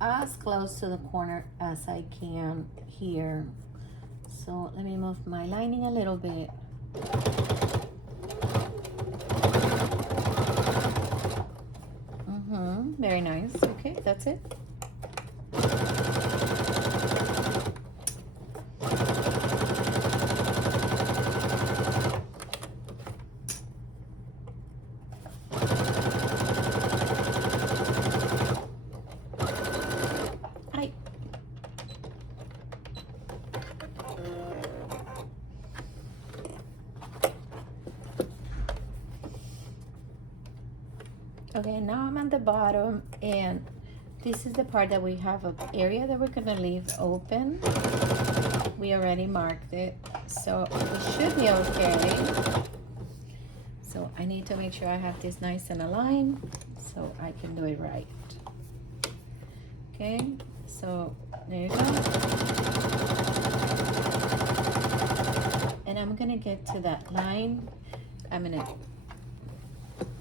as close to the corner as I can here. So let me move my lining a little bit. Very nice. Okay, that's it. Okay, now I'm at the bottom, and this is the part that we have an area that we're gonna leave open. We already marked it, so it should be okay. So I need to make sure I have this nice and aligned so I can do it right. Okay, so there you go. And I'm gonna get to that line. I'm gonna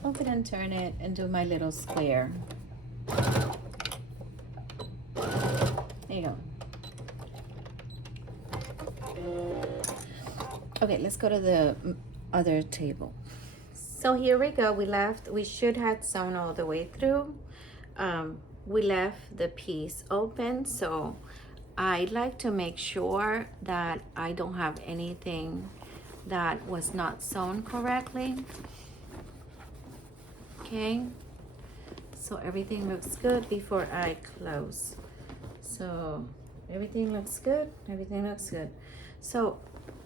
open and turn it and do my little square. There you go. Okay, let's go to the other table. So here we go. We should have sewn all the way through. We left the piece open, so I like to make sure that I don't have anything that was not sewn correctly. Okay, so everything looks good before I close. So Everything looks good. Everything looks good. So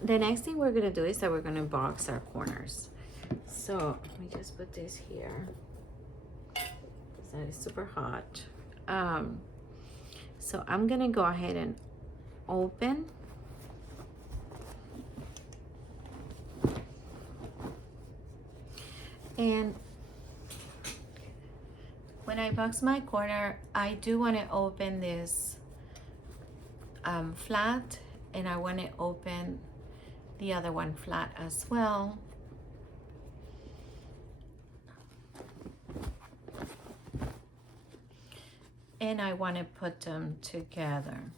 the next thing we're gonna do is that we're gonna box our corners. So let me just put this here. That is super hot. So I'm gonna go ahead and open. And when I box my corner, I do want to open this flat, and I want to open the other one flat as well. And I want to put them together.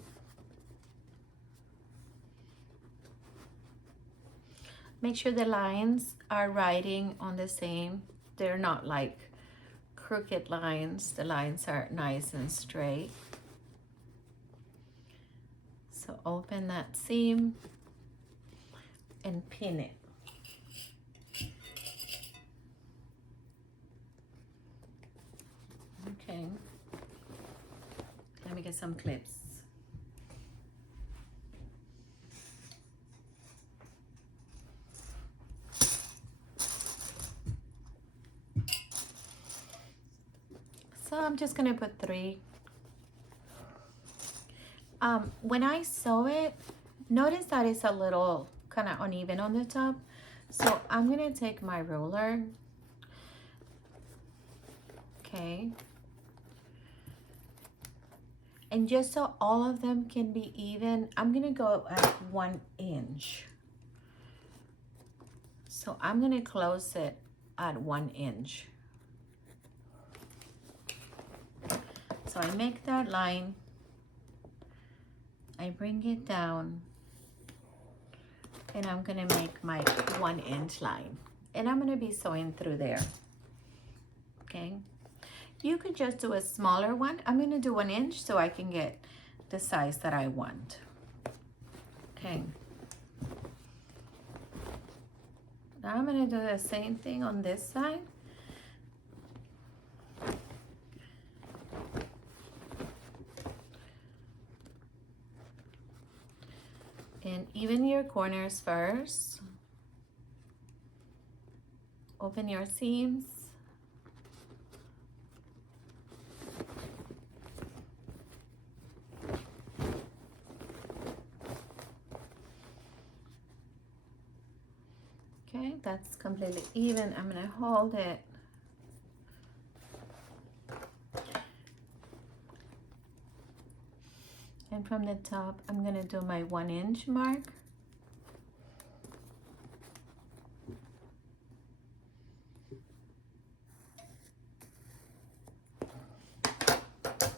Make sure the lines are writing on the same. They're not like crooked lines. The lines are nice and straight. So open that seam and pin it. Okay. Let me get some clips. So I'm just gonna put 3. When I sew it, notice that it's a little kind of uneven on the top. So I'm gonna take my ruler. Okay. And just so all of them can be even, I'm gonna go at 1 inch. So I'm gonna close it at 1 inch. So I make that line, I bring it down, and I'm gonna make my 1 inch line. And I'm gonna be sewing through there, okay? You could just do a smaller one. I'm gonna do 1 inch so I can get the size that I want, okay? Now I'm gonna do the same thing on this side. And even your corners first. Open your seams. Okay, that's completely even. I'm gonna hold it. And from the top, I'm gonna do my 1 inch mark.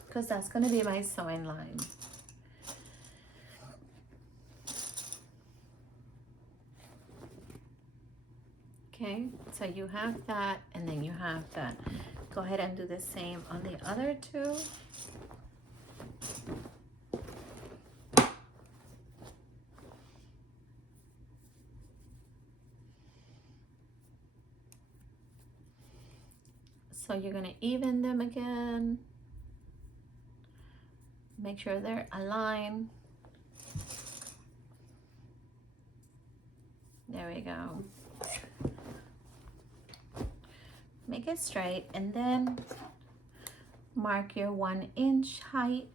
Because that's gonna be my sewing line. Okay, so you have that, and then you have that. Go ahead and do the same on the other 2. So you're gonna even them again. Make sure they're aligned. There we go. Make it straight, and then mark your 1 inch height.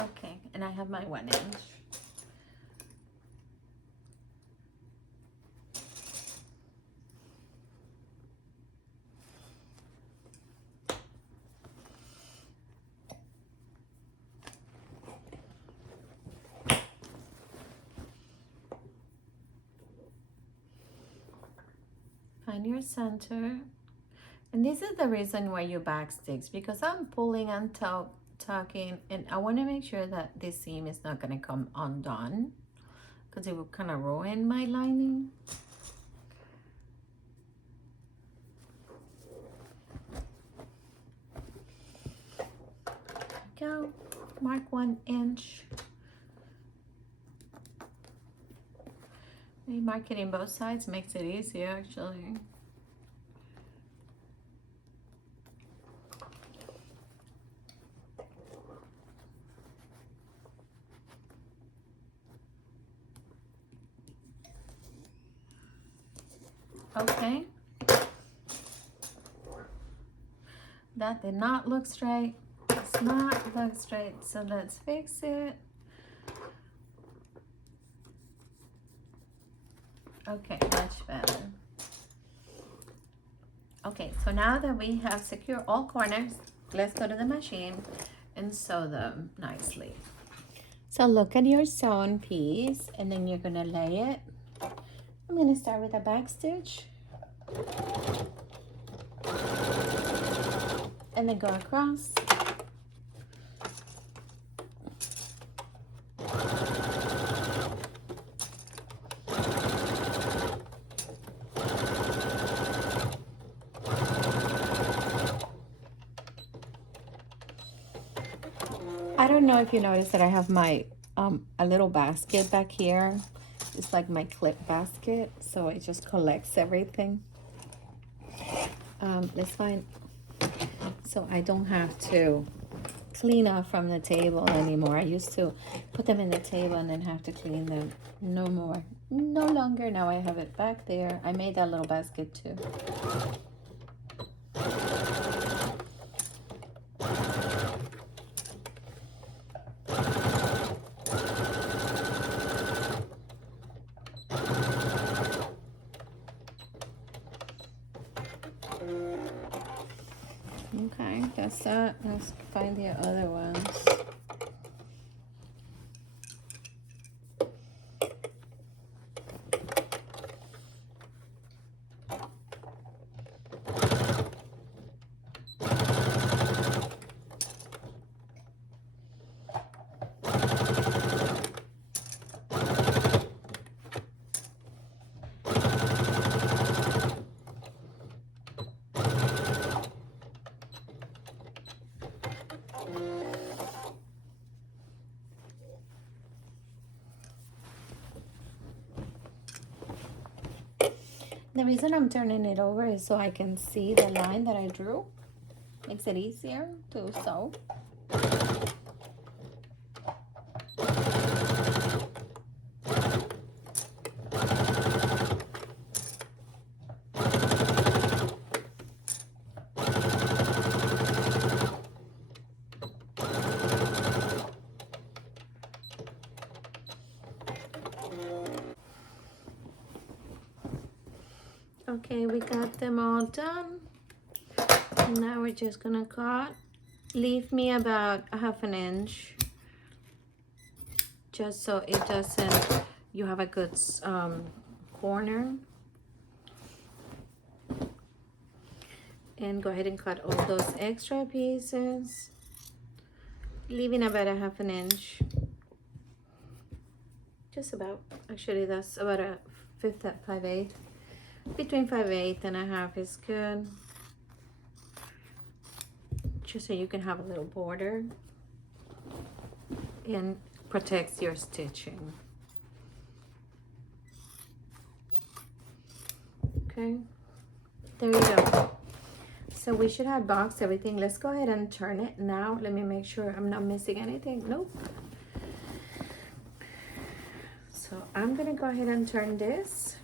Okay, and I have my 1 inch. I on your center. And this is the reason why your back sticks, because I'm pulling and tucking, and I want to make sure that this seam is not going to come undone, because it will kind of ruin my lining. Go, mark 1 inch. You mark it in both sides, makes it easier actually. Okay. That did not look straight. It's not look straight, so let's fix it. Okay, much better. Okay, so now that we have secured all corners, let's go to the machine and sew them nicely. So look at your sewn piece, and then you're gonna lay it. I'm gonna start with a back stitch, and then go across. I don't know if you noticed that I have my a little basket back here. It's like my clip basket, so it just collects everything. Let's find, so I don't have to clean up from the table anymore. I used to put them in the table and then have to clean them. No more, no longer. Now I have it back there. I made that little basket too. Okay, that's that. Let's find the other ones. The reason I'm turning it over is so I can see the line that I drew. Makes it easier to sew. Okay, we got them all done. Now we're just gonna cut. Leave me about a ½ inch, just so it doesn't, you have a good corner. And go ahead and cut all those extra pieces, leaving about a ½ inch. Just about, actually that's about a 5/8. Between 5/8 and a half is good, just so you can have a little border and protects your stitching. Okay, there you go. So we should have boxed everything. Let's go ahead and turn it now. Let me make sure I'm not missing anything. Nope. So I'm gonna go ahead and turn this.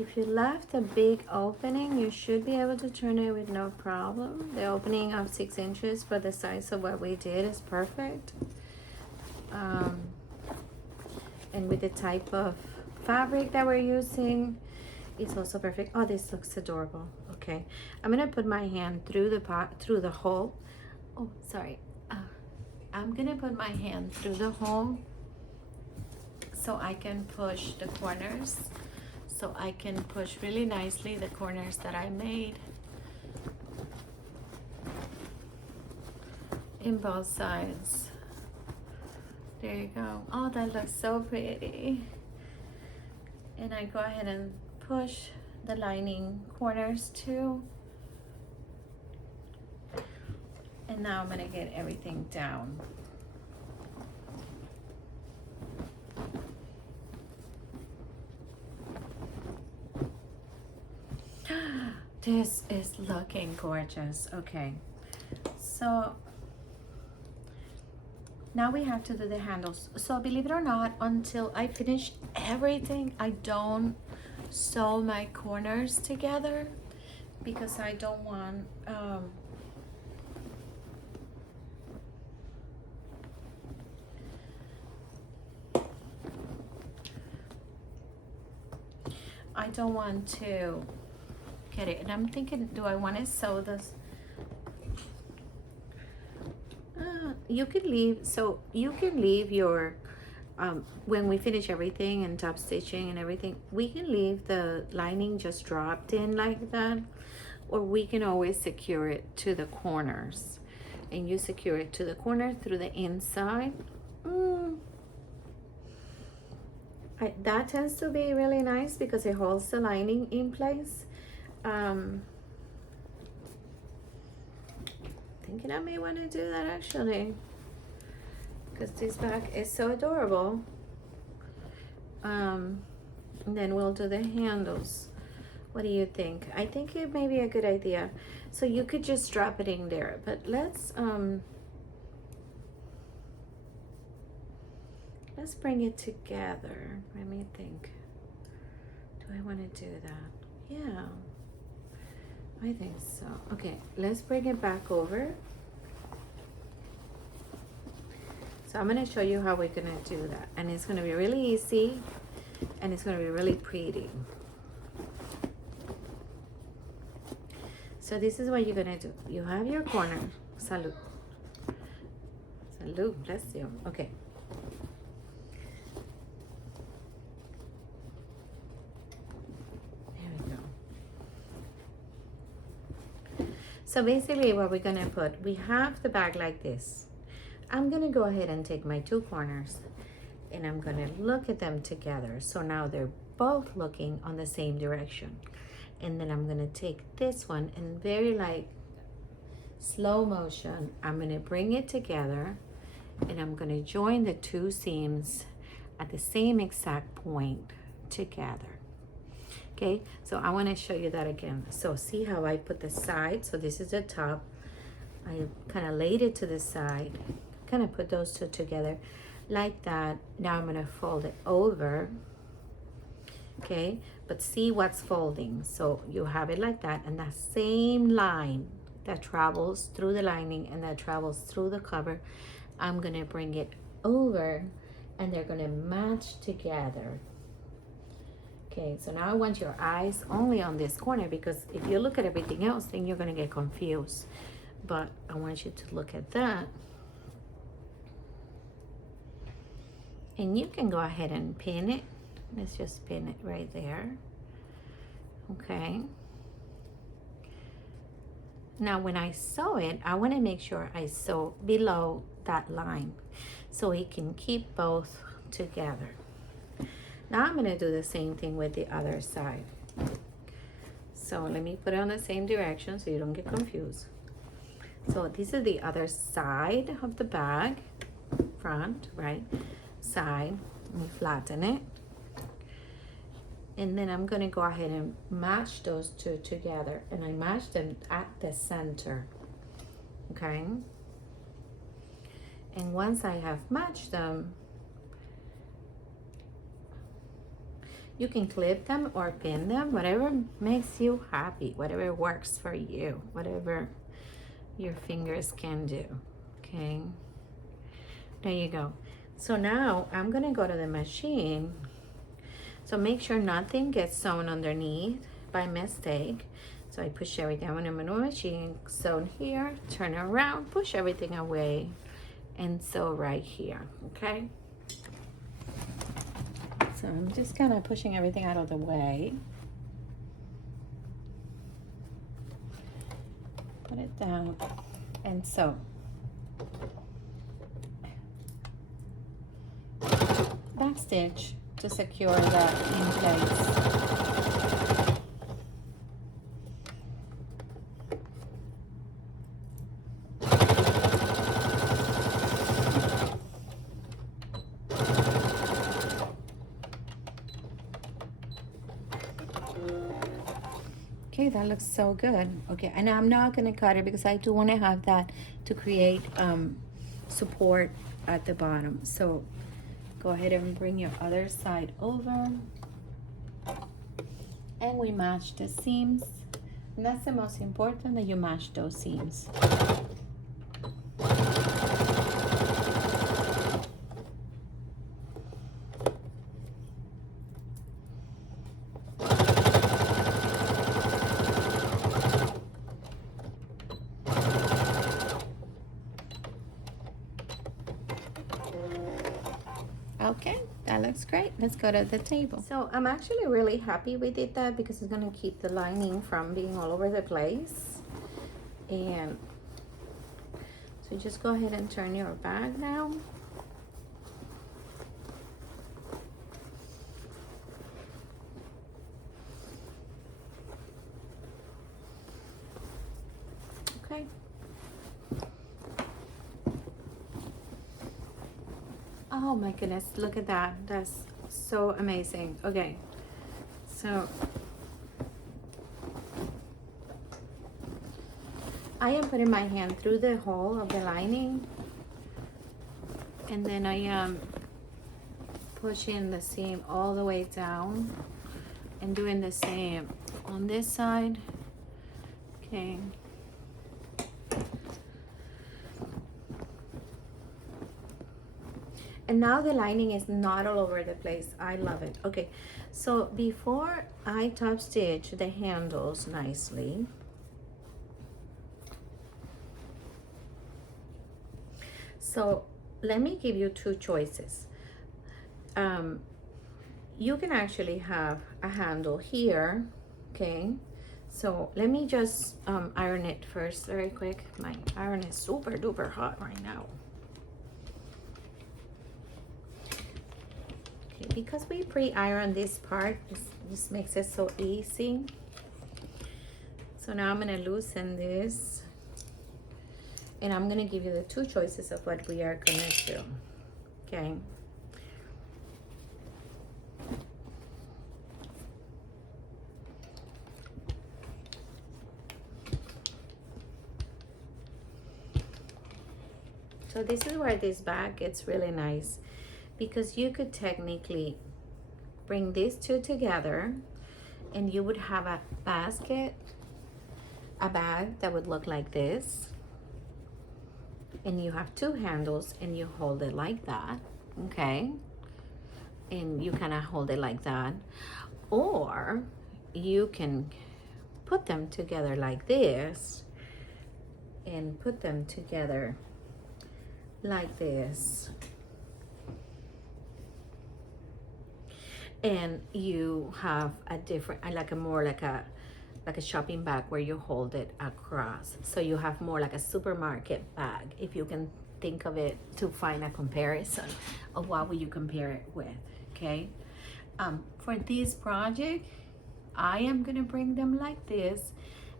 If you left a big opening, you should be able to turn it with no problem. The opening of 6 inches for the size of what we did is perfect. And with the type of fabric that we're using, it's also perfect. Oh, this looks adorable. Okay, I'm gonna put my hand through the hole. Oh, sorry. I'm gonna put my hand through the hole so I can push the corners. so I can push really nicely the corners that I made in both sides. There you go. Oh, that looks so pretty. And I go ahead and push the lining corners too. And now I'm gonna get everything down. This is looking gorgeous. Okay, so now we have to do the handles. So believe it or not, until I finish everything, I don't sew my corners together because I don't want to get it. And I'm thinking, do I want to sew this? You could leave, so you can leave your when we finish everything and top stitching and everything, we can leave the lining just dropped in like that, or we can always secure it to the corners, and you secure it to the corner through the inside. That tends to be really nice because it holds the lining in place. Thinking I may want to do that actually, because this bag is so adorable. And then we'll do the handles. What do you think? I think it may be a good idea. So you could just drop it in there, but let's bring it together. Let me think. Do I want to do that? Yeah, I think so. Okay, let's bring it back over. So I'm going to show you how we're going to do that. And it's going to be really easy, and it's going to be really pretty. So this is what you're going to do. You have your corner. Salud. Salud, bless you. Okay. So basically what we're gonna put, we have the bag like this. I'm gonna go ahead and take my two corners and I'm gonna look at them together. So now they're both looking on the same direction. And then I'm gonna take this one and very like slow motion, I'm gonna bring it together and I'm gonna join the two seams at the same exact point together. Okay, so I want to show you that again. So see how I put the side, so this is the top, I kind of laid it to the side, kind of put those two together like that. Now I'm going to fold it over. Okay, but see what's folding. So you have it like that, and that same line that travels through the lining and that travels through the cover, I'm going to bring it over and they're going to match together. Okay, so now I want your eyes only on this corner, because if you look at everything else, then you're going to get confused. But I want you to look at that. And you can go ahead and pin it. Let's just pin it right there. Okay. Now when I sew it, I want to make sure I sew below that line so it can keep both together. Now I'm going to do the same thing with the other side. So let me put it on the same direction so you don't get confused. So this is the other side of the bag, front, right? Side, let me flatten it. And then I'm going to go ahead and match those two together. And I match them at the center, okay? And once I have matched them, you can clip them or pin them, whatever makes you happy, whatever works for you, whatever your fingers can do, okay? There you go. So now I'm gonna go to the machine. So make sure nothing gets sewn underneath by mistake. So I push everything, I'm gonna move the machine, sew here, turn around, push everything away, and sew right here, okay? So I'm just kind of pushing everything out of the way. Put it down and sew. Back stitch to secure that in place. Okay, that looks so good. Okay, and I'm not gonna cut it because I do want to have that to create support at the bottom. So go ahead and bring your other side over, and we match the seams. And that's the most important, that you match those seams. Okay, that looks great. Let's go to the table. So I'm actually really happy we did that because it's gonna keep the lining from being all over the place. And so just go ahead and turn your bag now. Okay. Oh my goodness, look at that. That's so amazing. Okay, so I am putting my hand through the hole of the lining, and then I am pushing the seam all the way down and doing the same on this side. Okay. And now the lining is not all over the place. I love it. Okay, so before I top stitch the handles nicely, so let me give you two choices. You can actually have a handle here, okay? So let me just iron it first very quick. My iron is super duper hot right now. Okay, because we pre-iron this part, this makes it so easy. So now I'm gonna loosen this, and I'm gonna give you the two choices of what we are gonna do, okay? So this is where this bag gets really nice, because you could technically bring these two together and you would have a basket, a bag that would look like this, and you have two handles and you hold it like that, okay? And you kind of hold it like that. Or you can put them together like this and put them together like this. And you have a different, like a more like a shopping bag where you hold it across. So you have more like a supermarket bag, if you can think of it, to find a comparison of what would you compare it with, okay? For this project, I am gonna bring them like this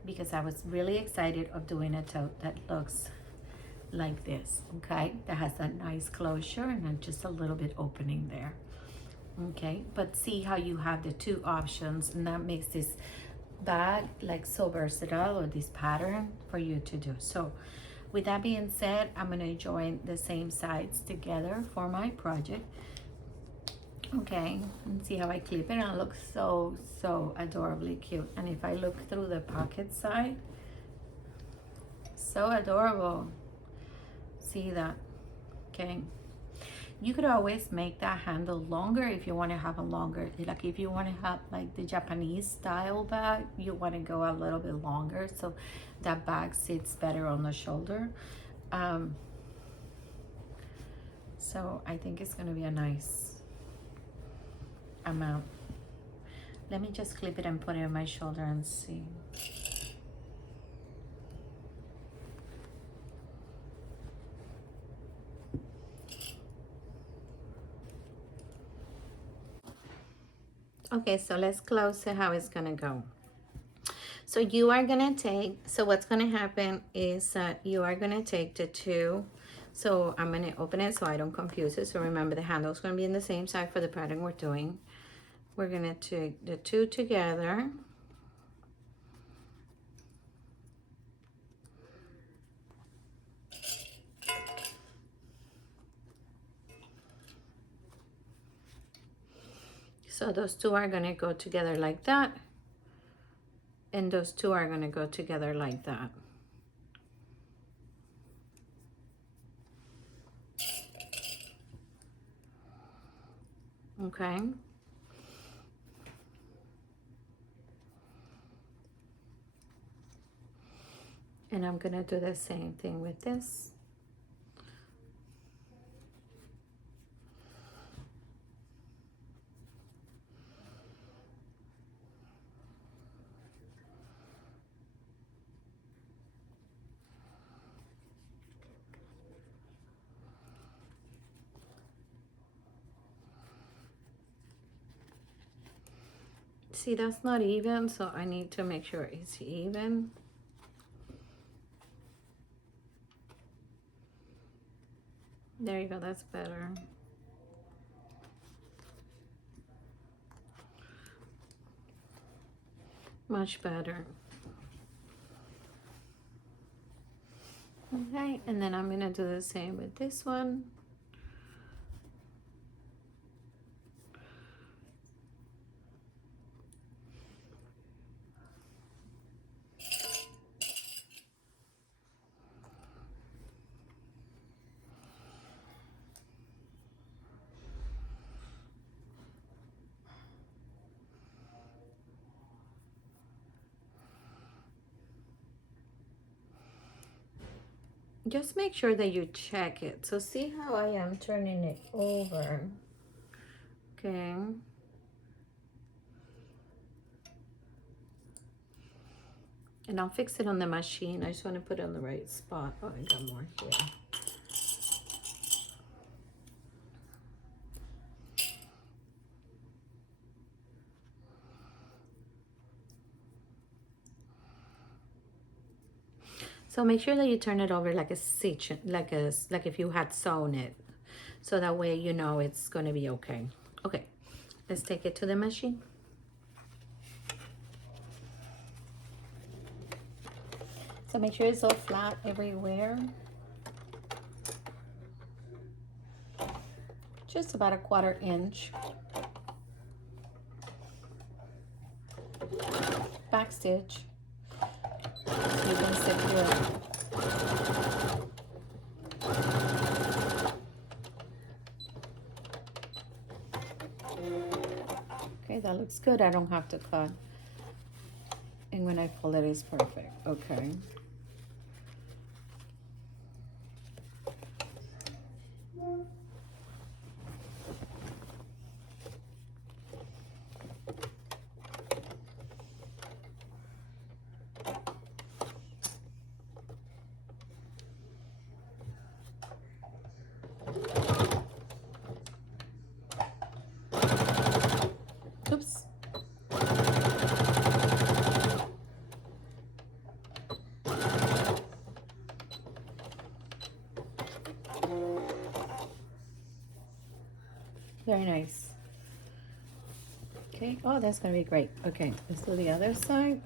because I was really excited of doing a tote that looks like this, okay? That has that nice closure and then just a little bit opening there. Okay, but see how you have the two options, and that makes this bag like so versatile, or this pattern for you to do. So with that being said, I'm gonna join the same sides together for my project. Okay, and see how I clip it, and it looks so adorably cute. And if I look through the pocket side, so adorable. See that? Okay. You could always make that handle longer if you want to have a longer, like if you want to have like the Japanese style bag, you want to go a little bit longer so that bag sits better on the shoulder. So I think it's going to be a nice amount. Let me just clip it and put it on my shoulder and see. Okay, so let's close it how it's gonna go. So you are gonna take, so what's gonna happen is that you are gonna take the two. So I'm gonna open it so I don't confuse it. So remember the handle's gonna be in the same side for the pattern we're doing. We're gonna take the two together. So those two are gonna go together like that. And those two are gonna go together like that. Okay. And I'm gonna do the same thing with this. See, that's not even, so I need to make sure it's even. There you go, that's better. Much better. Okay, and then I'm gonna do the same with this one. Just make sure that you check it. So see how I am turning it over. Okay. And I'll fix it on the machine. I just want to put it on the right spot. Oh, I got more here. So make sure that you turn it over like a section, like if you had sewn it. So that way you know it's gonna be okay. Okay, let's take it to the machine. So make sure it's all flat everywhere. Just about a 1/4 inch. Back stitch. So you can secure it. Okay, that looks good. I don't have to cut. And when I fold it, it's perfect. Okay. Oops. Very nice. Okay, oh, that's gonna be great. Okay, let's do the other side.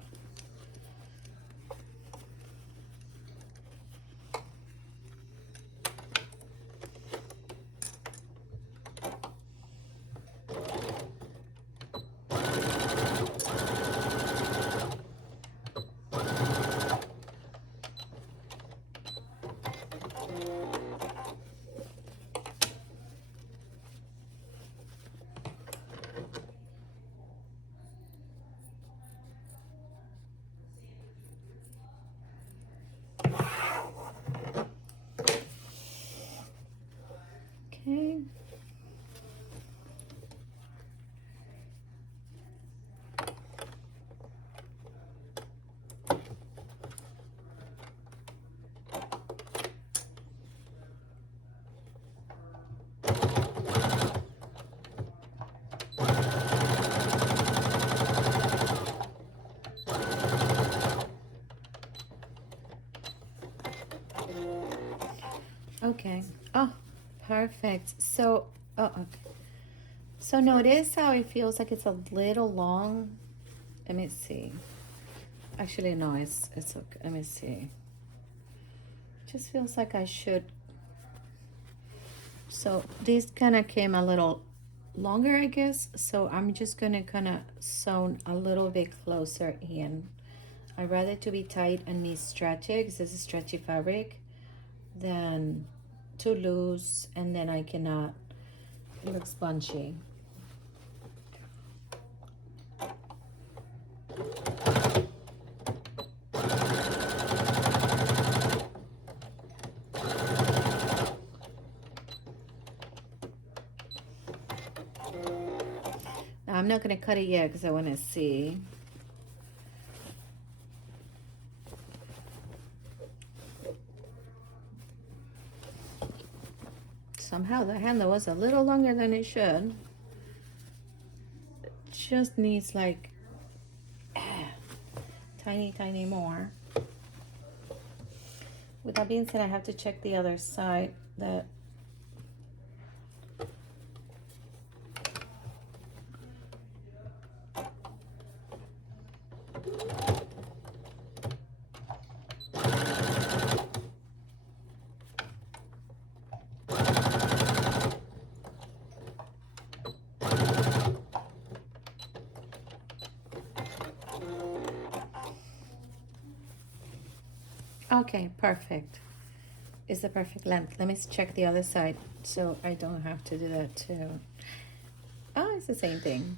Okay. Oh, perfect. So, oh, okay. So notice how it feels like it's a little long. Let me see. Actually, no, it's okay. Let me see. Just feels like I should. So this kind of came a little longer, I guess. So I'm just gonna kind of sew a little bit closer in. I'd rather to be tight and me stretch it because this is stretchy fabric than too loose and then I cannot. It looks bunchy. Now I'm not gonna cut it yet because I want to see. Somehow the handle was a little longer than it should. It just needs like tiny more. With that being said, I have to check the other side that okay, perfect. It's the perfect length. Let me check the other side so I don't have to do that too. Oh, it's the same thing.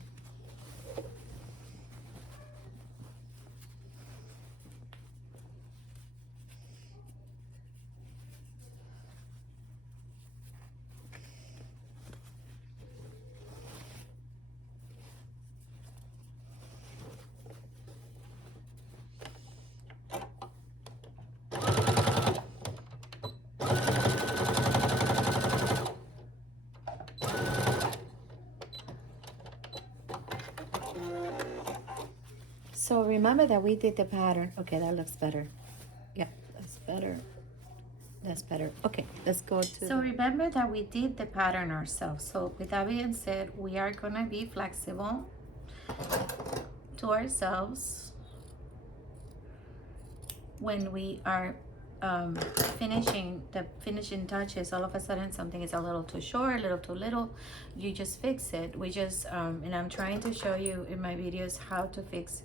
So remember that we did the pattern. Okay, that looks better. Yeah, that's better. That's better. Okay, let's go to. So remember that we did the pattern ourselves. So with that being said, we are gonna be flexible to ourselves when we are finishing the finishing touches. All of a sudden something is a little too short, a little too little, you just fix it. We just and I'm trying to show you in my videos how to fix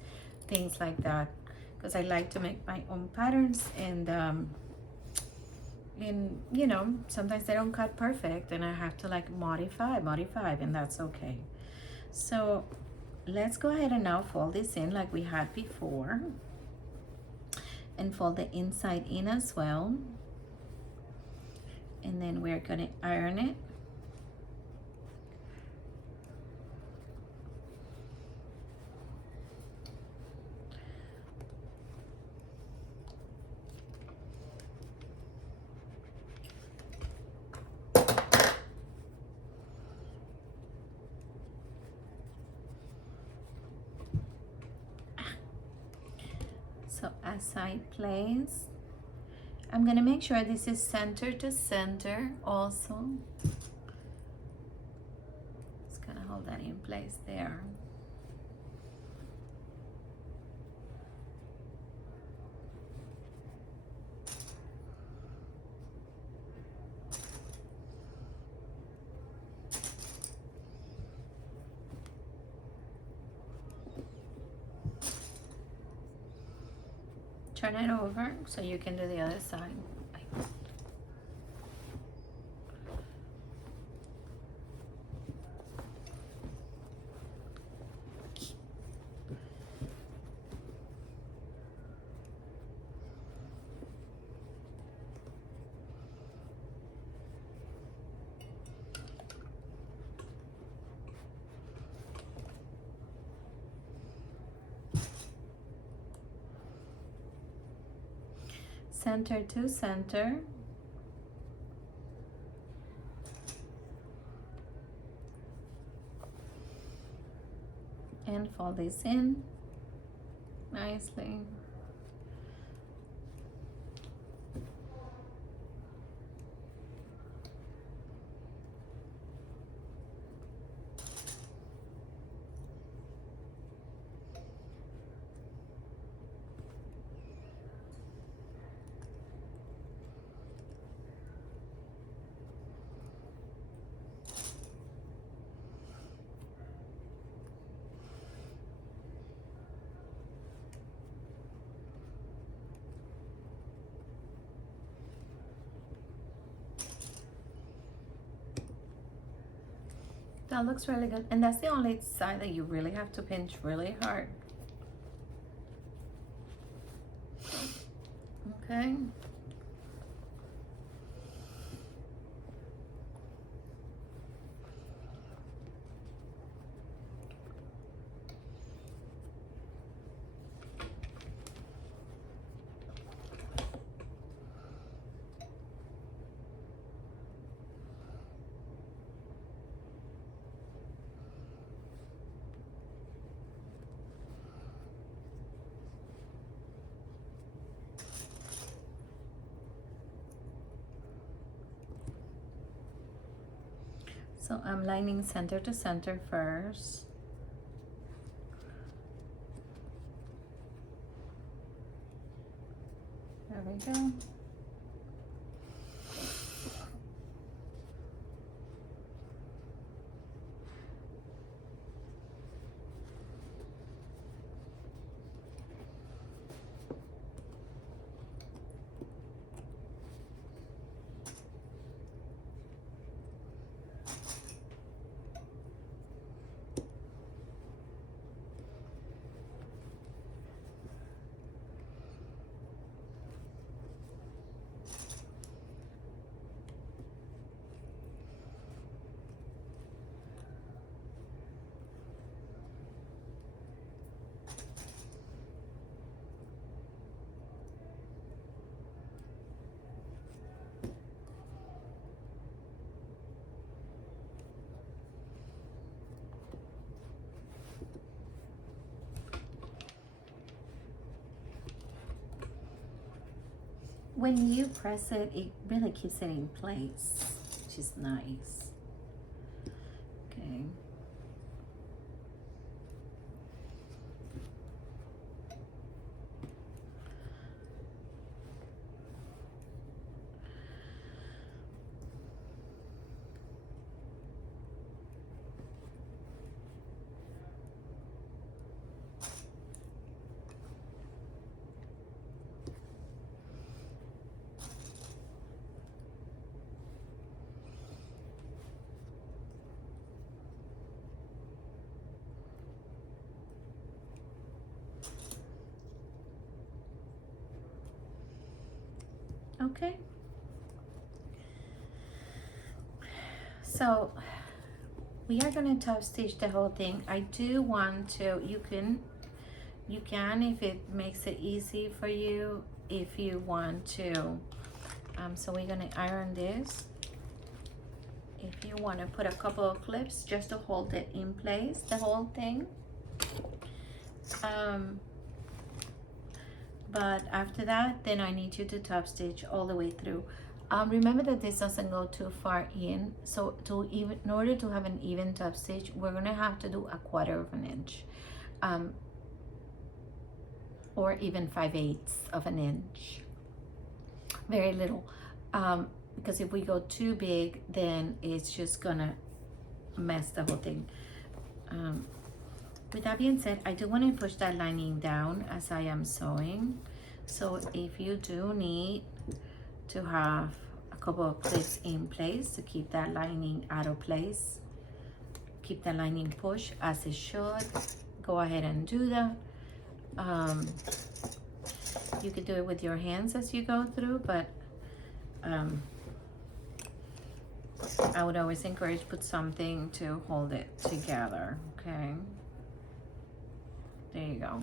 things like that because I like to make my own patterns and you know, sometimes they don't cut perfect and I have to like modify and that's okay. So let's go ahead and now fold this in like we had before and fold the inside in as well, and then we're gonna iron it. So as I place, I'm gonna make sure this is center to center also. Just gonna hold that in place there. Turn it over so you can do the other side. Center to center. And fold this in nicely. That looks really good. And that's the only side that you really have to pinch really hard. Okay. So I'm lining center to center first. There we go. When you press it, it really keeps it in place, which is nice. Okay. Okay. So we are going to top stitch the whole thing. I do want to, you can if it makes it easy for you, if you want to. So we're going to iron this. If you want to put a couple of clips just to hold it in place, the whole thing. But after that, then I need you to top stitch all the way through. Remember that this doesn't go too far in, so in order to have an even top stitch, we're gonna have to do 1/4 of an inch, or even 5/8 of an inch. Very little, because if we go too big, then it's just gonna mess the whole thing. With that being said, I do want to push that lining down as I am sewing. So if you do need to have a couple of clips in place to keep that lining out of place, keep the lining pushed as it should, go ahead and do that. You could do it with your hands as you go through, but I would always encourage put something to hold it together, okay? There you go.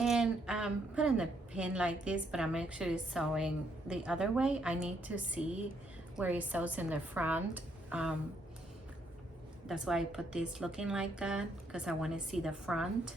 And I'm putting the pin like this, but I'm actually sewing the other way. I need to see where it sews in the front. That's why I put this looking like that, because I want to see the front.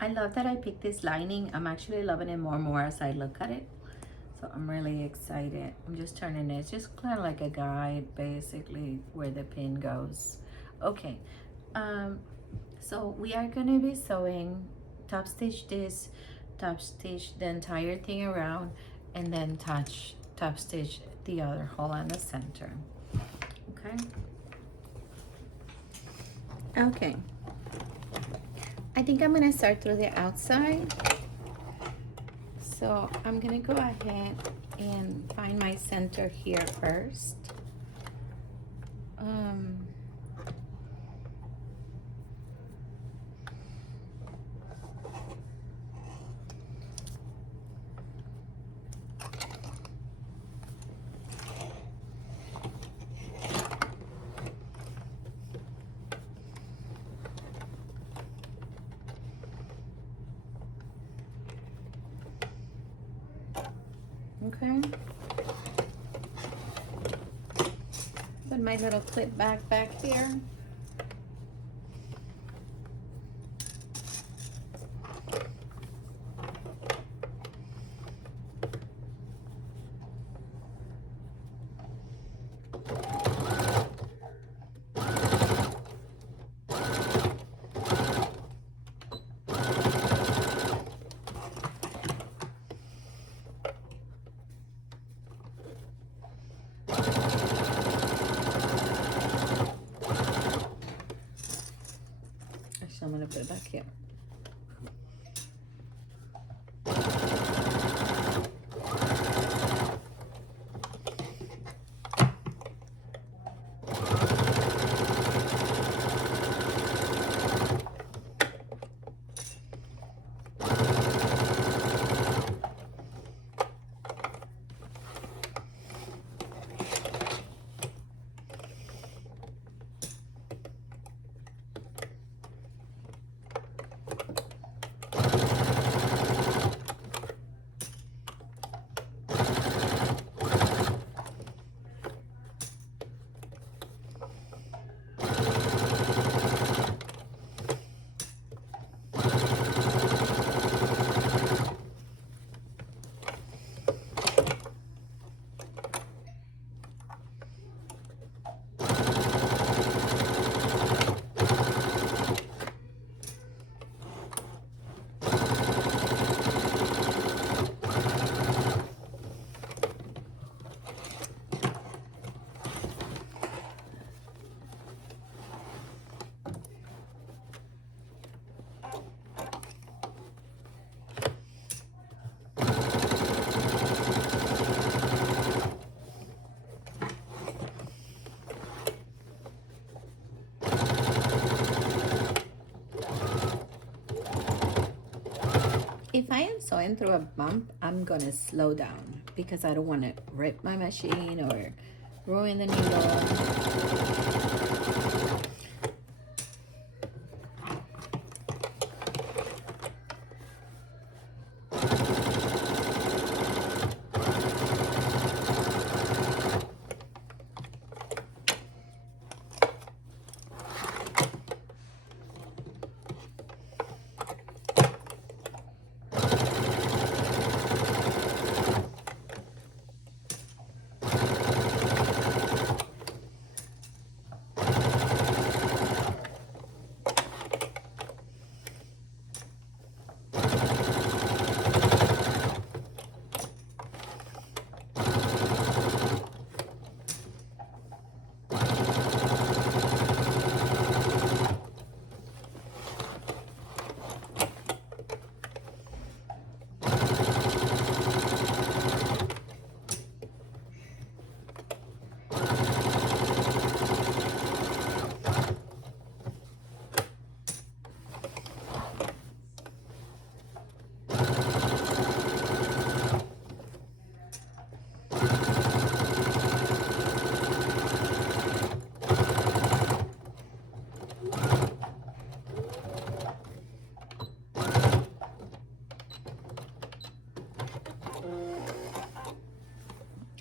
I love that I picked this lining. I'm actually loving it more and more as I look at it. So I'm really excited. I'm just turning it. It's just kind of like a guide, basically, where the pin goes. Okay. So we are going to be sewing, top stitch this, top stitch the entire thing around, and then top stitch the other hole in the center. Okay. Okay. I think I'm gonna start through the outside. So I'm gonna go ahead and find my center here first. Okay. Put my little clip back here. I'm gonna put it back here. If I am sewing through a bump, I'm gonna slow down because I don't want to rip my machine or ruin the needle.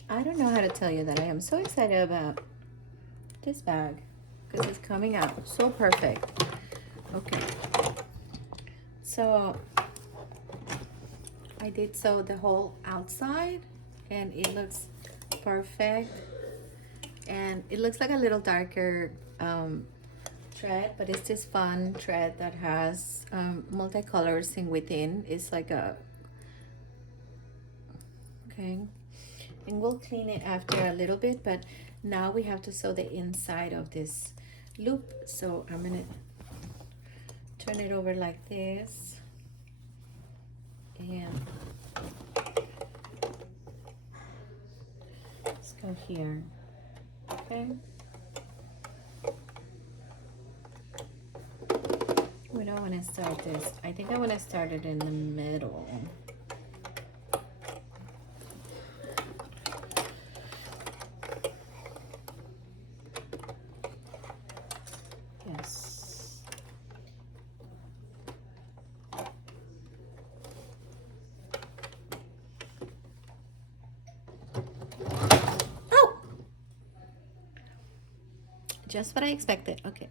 I don't know how to tell you that I am so excited about this bag because it's coming out so perfect. Okay, So I did sew the whole outside and it looks perfect, and it looks like a little darker thread, but it's this fun thread that has multicolors in within. It's like a, okay, and we'll clean it after a little bit, but now we have to sew the inside of this loop. So I'm gonna turn it over like this, and let's go here. Okay, we don't want to start this. I think I want to start it in the middle. Yes. Oh! Just what I expected. Okay.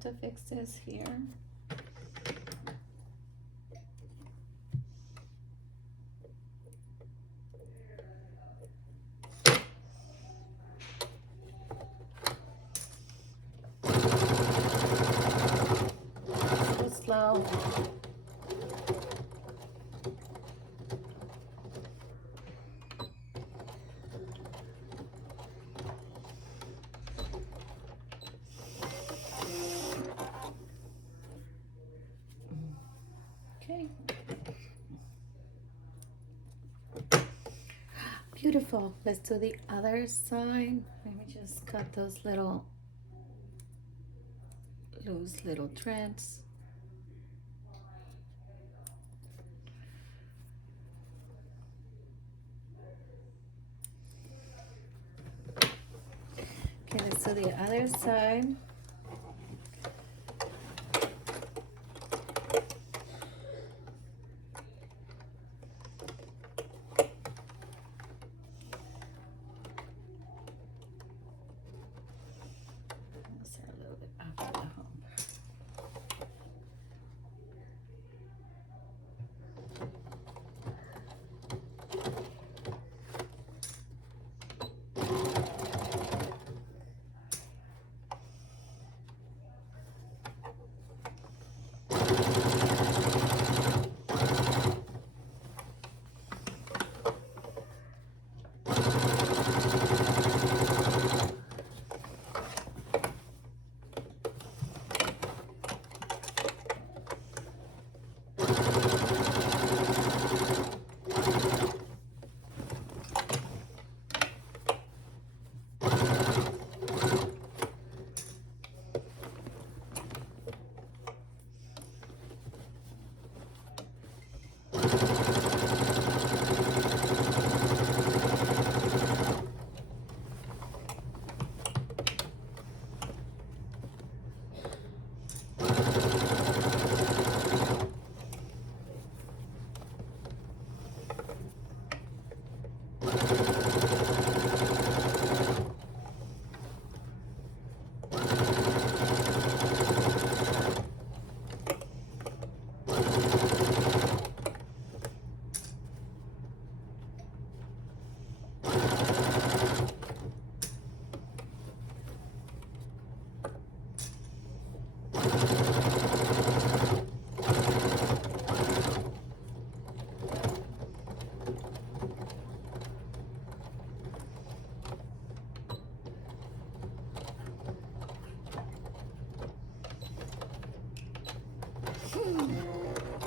To fix this here. So slow. Okay. Beautiful. Let's do the other side. Let me just cut those little loose little threads. Okay, let's do the other side.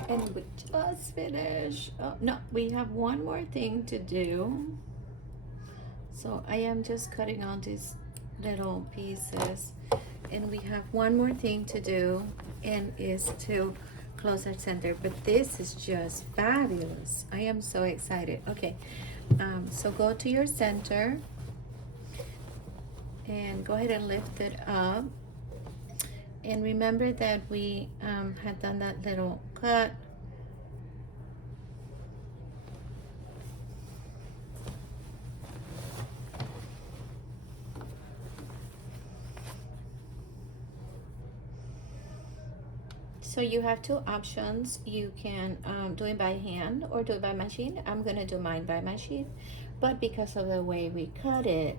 And we just finished. Oh, no, we have one more thing to do. So I am just cutting out these little pieces. And we have one more thing to do, and is to close our center. But this is just fabulous. I am so excited. Okay, so go to your center and go ahead and lift it up. And remember that we had done that little cut. So you have two options. You can do it by hand or do it by machine. I'm gonna do mine by machine, but because of the way we cut it,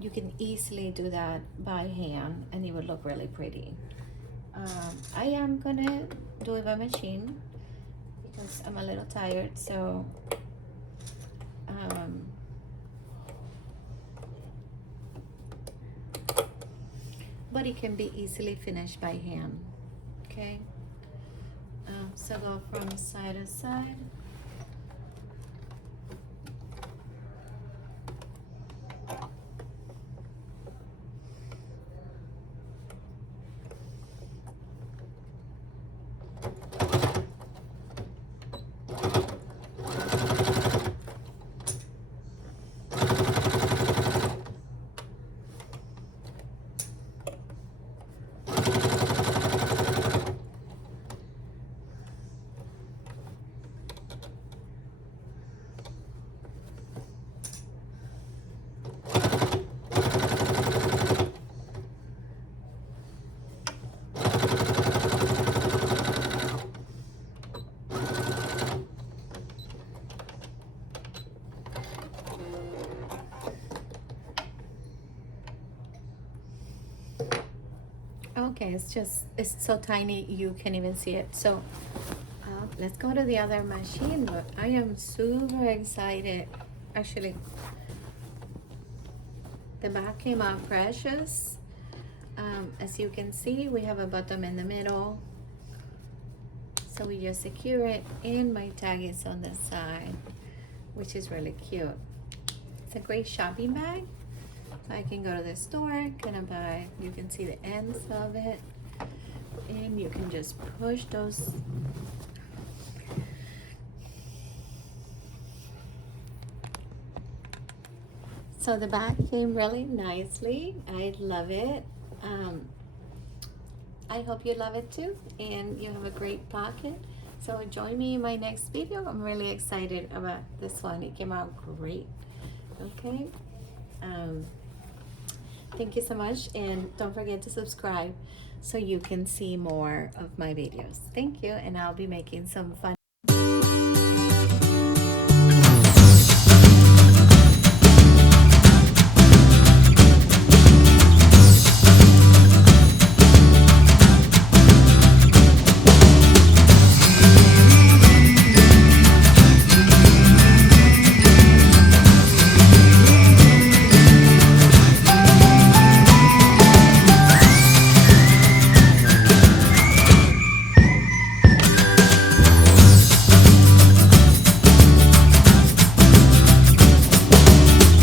you can easily do that by hand and it would look really pretty. I am gonna do it by machine because I'm a little tired, so but it can be easily finished by hand. Okay, so go from side to side. Okay, it's so tiny you can't even see it. So let's go to the other machine. But I am super excited. Actually, the back came out precious. As you can see, we have a bottom in the middle. So we just secure it, and my tag is on the side, which is really cute. It's a great shopping bag. I can go to the store, kind of buy, you can see the ends of it, and you can just push those. So the bag came really nicely. I love it. I hope you love it too, and you have a great pocket. So join me in my next video. I'm really excited about this one. It came out great. Okay. Thank you so much, and don't forget to subscribe so you can see more of my videos. Thank you, and I'll be making some fun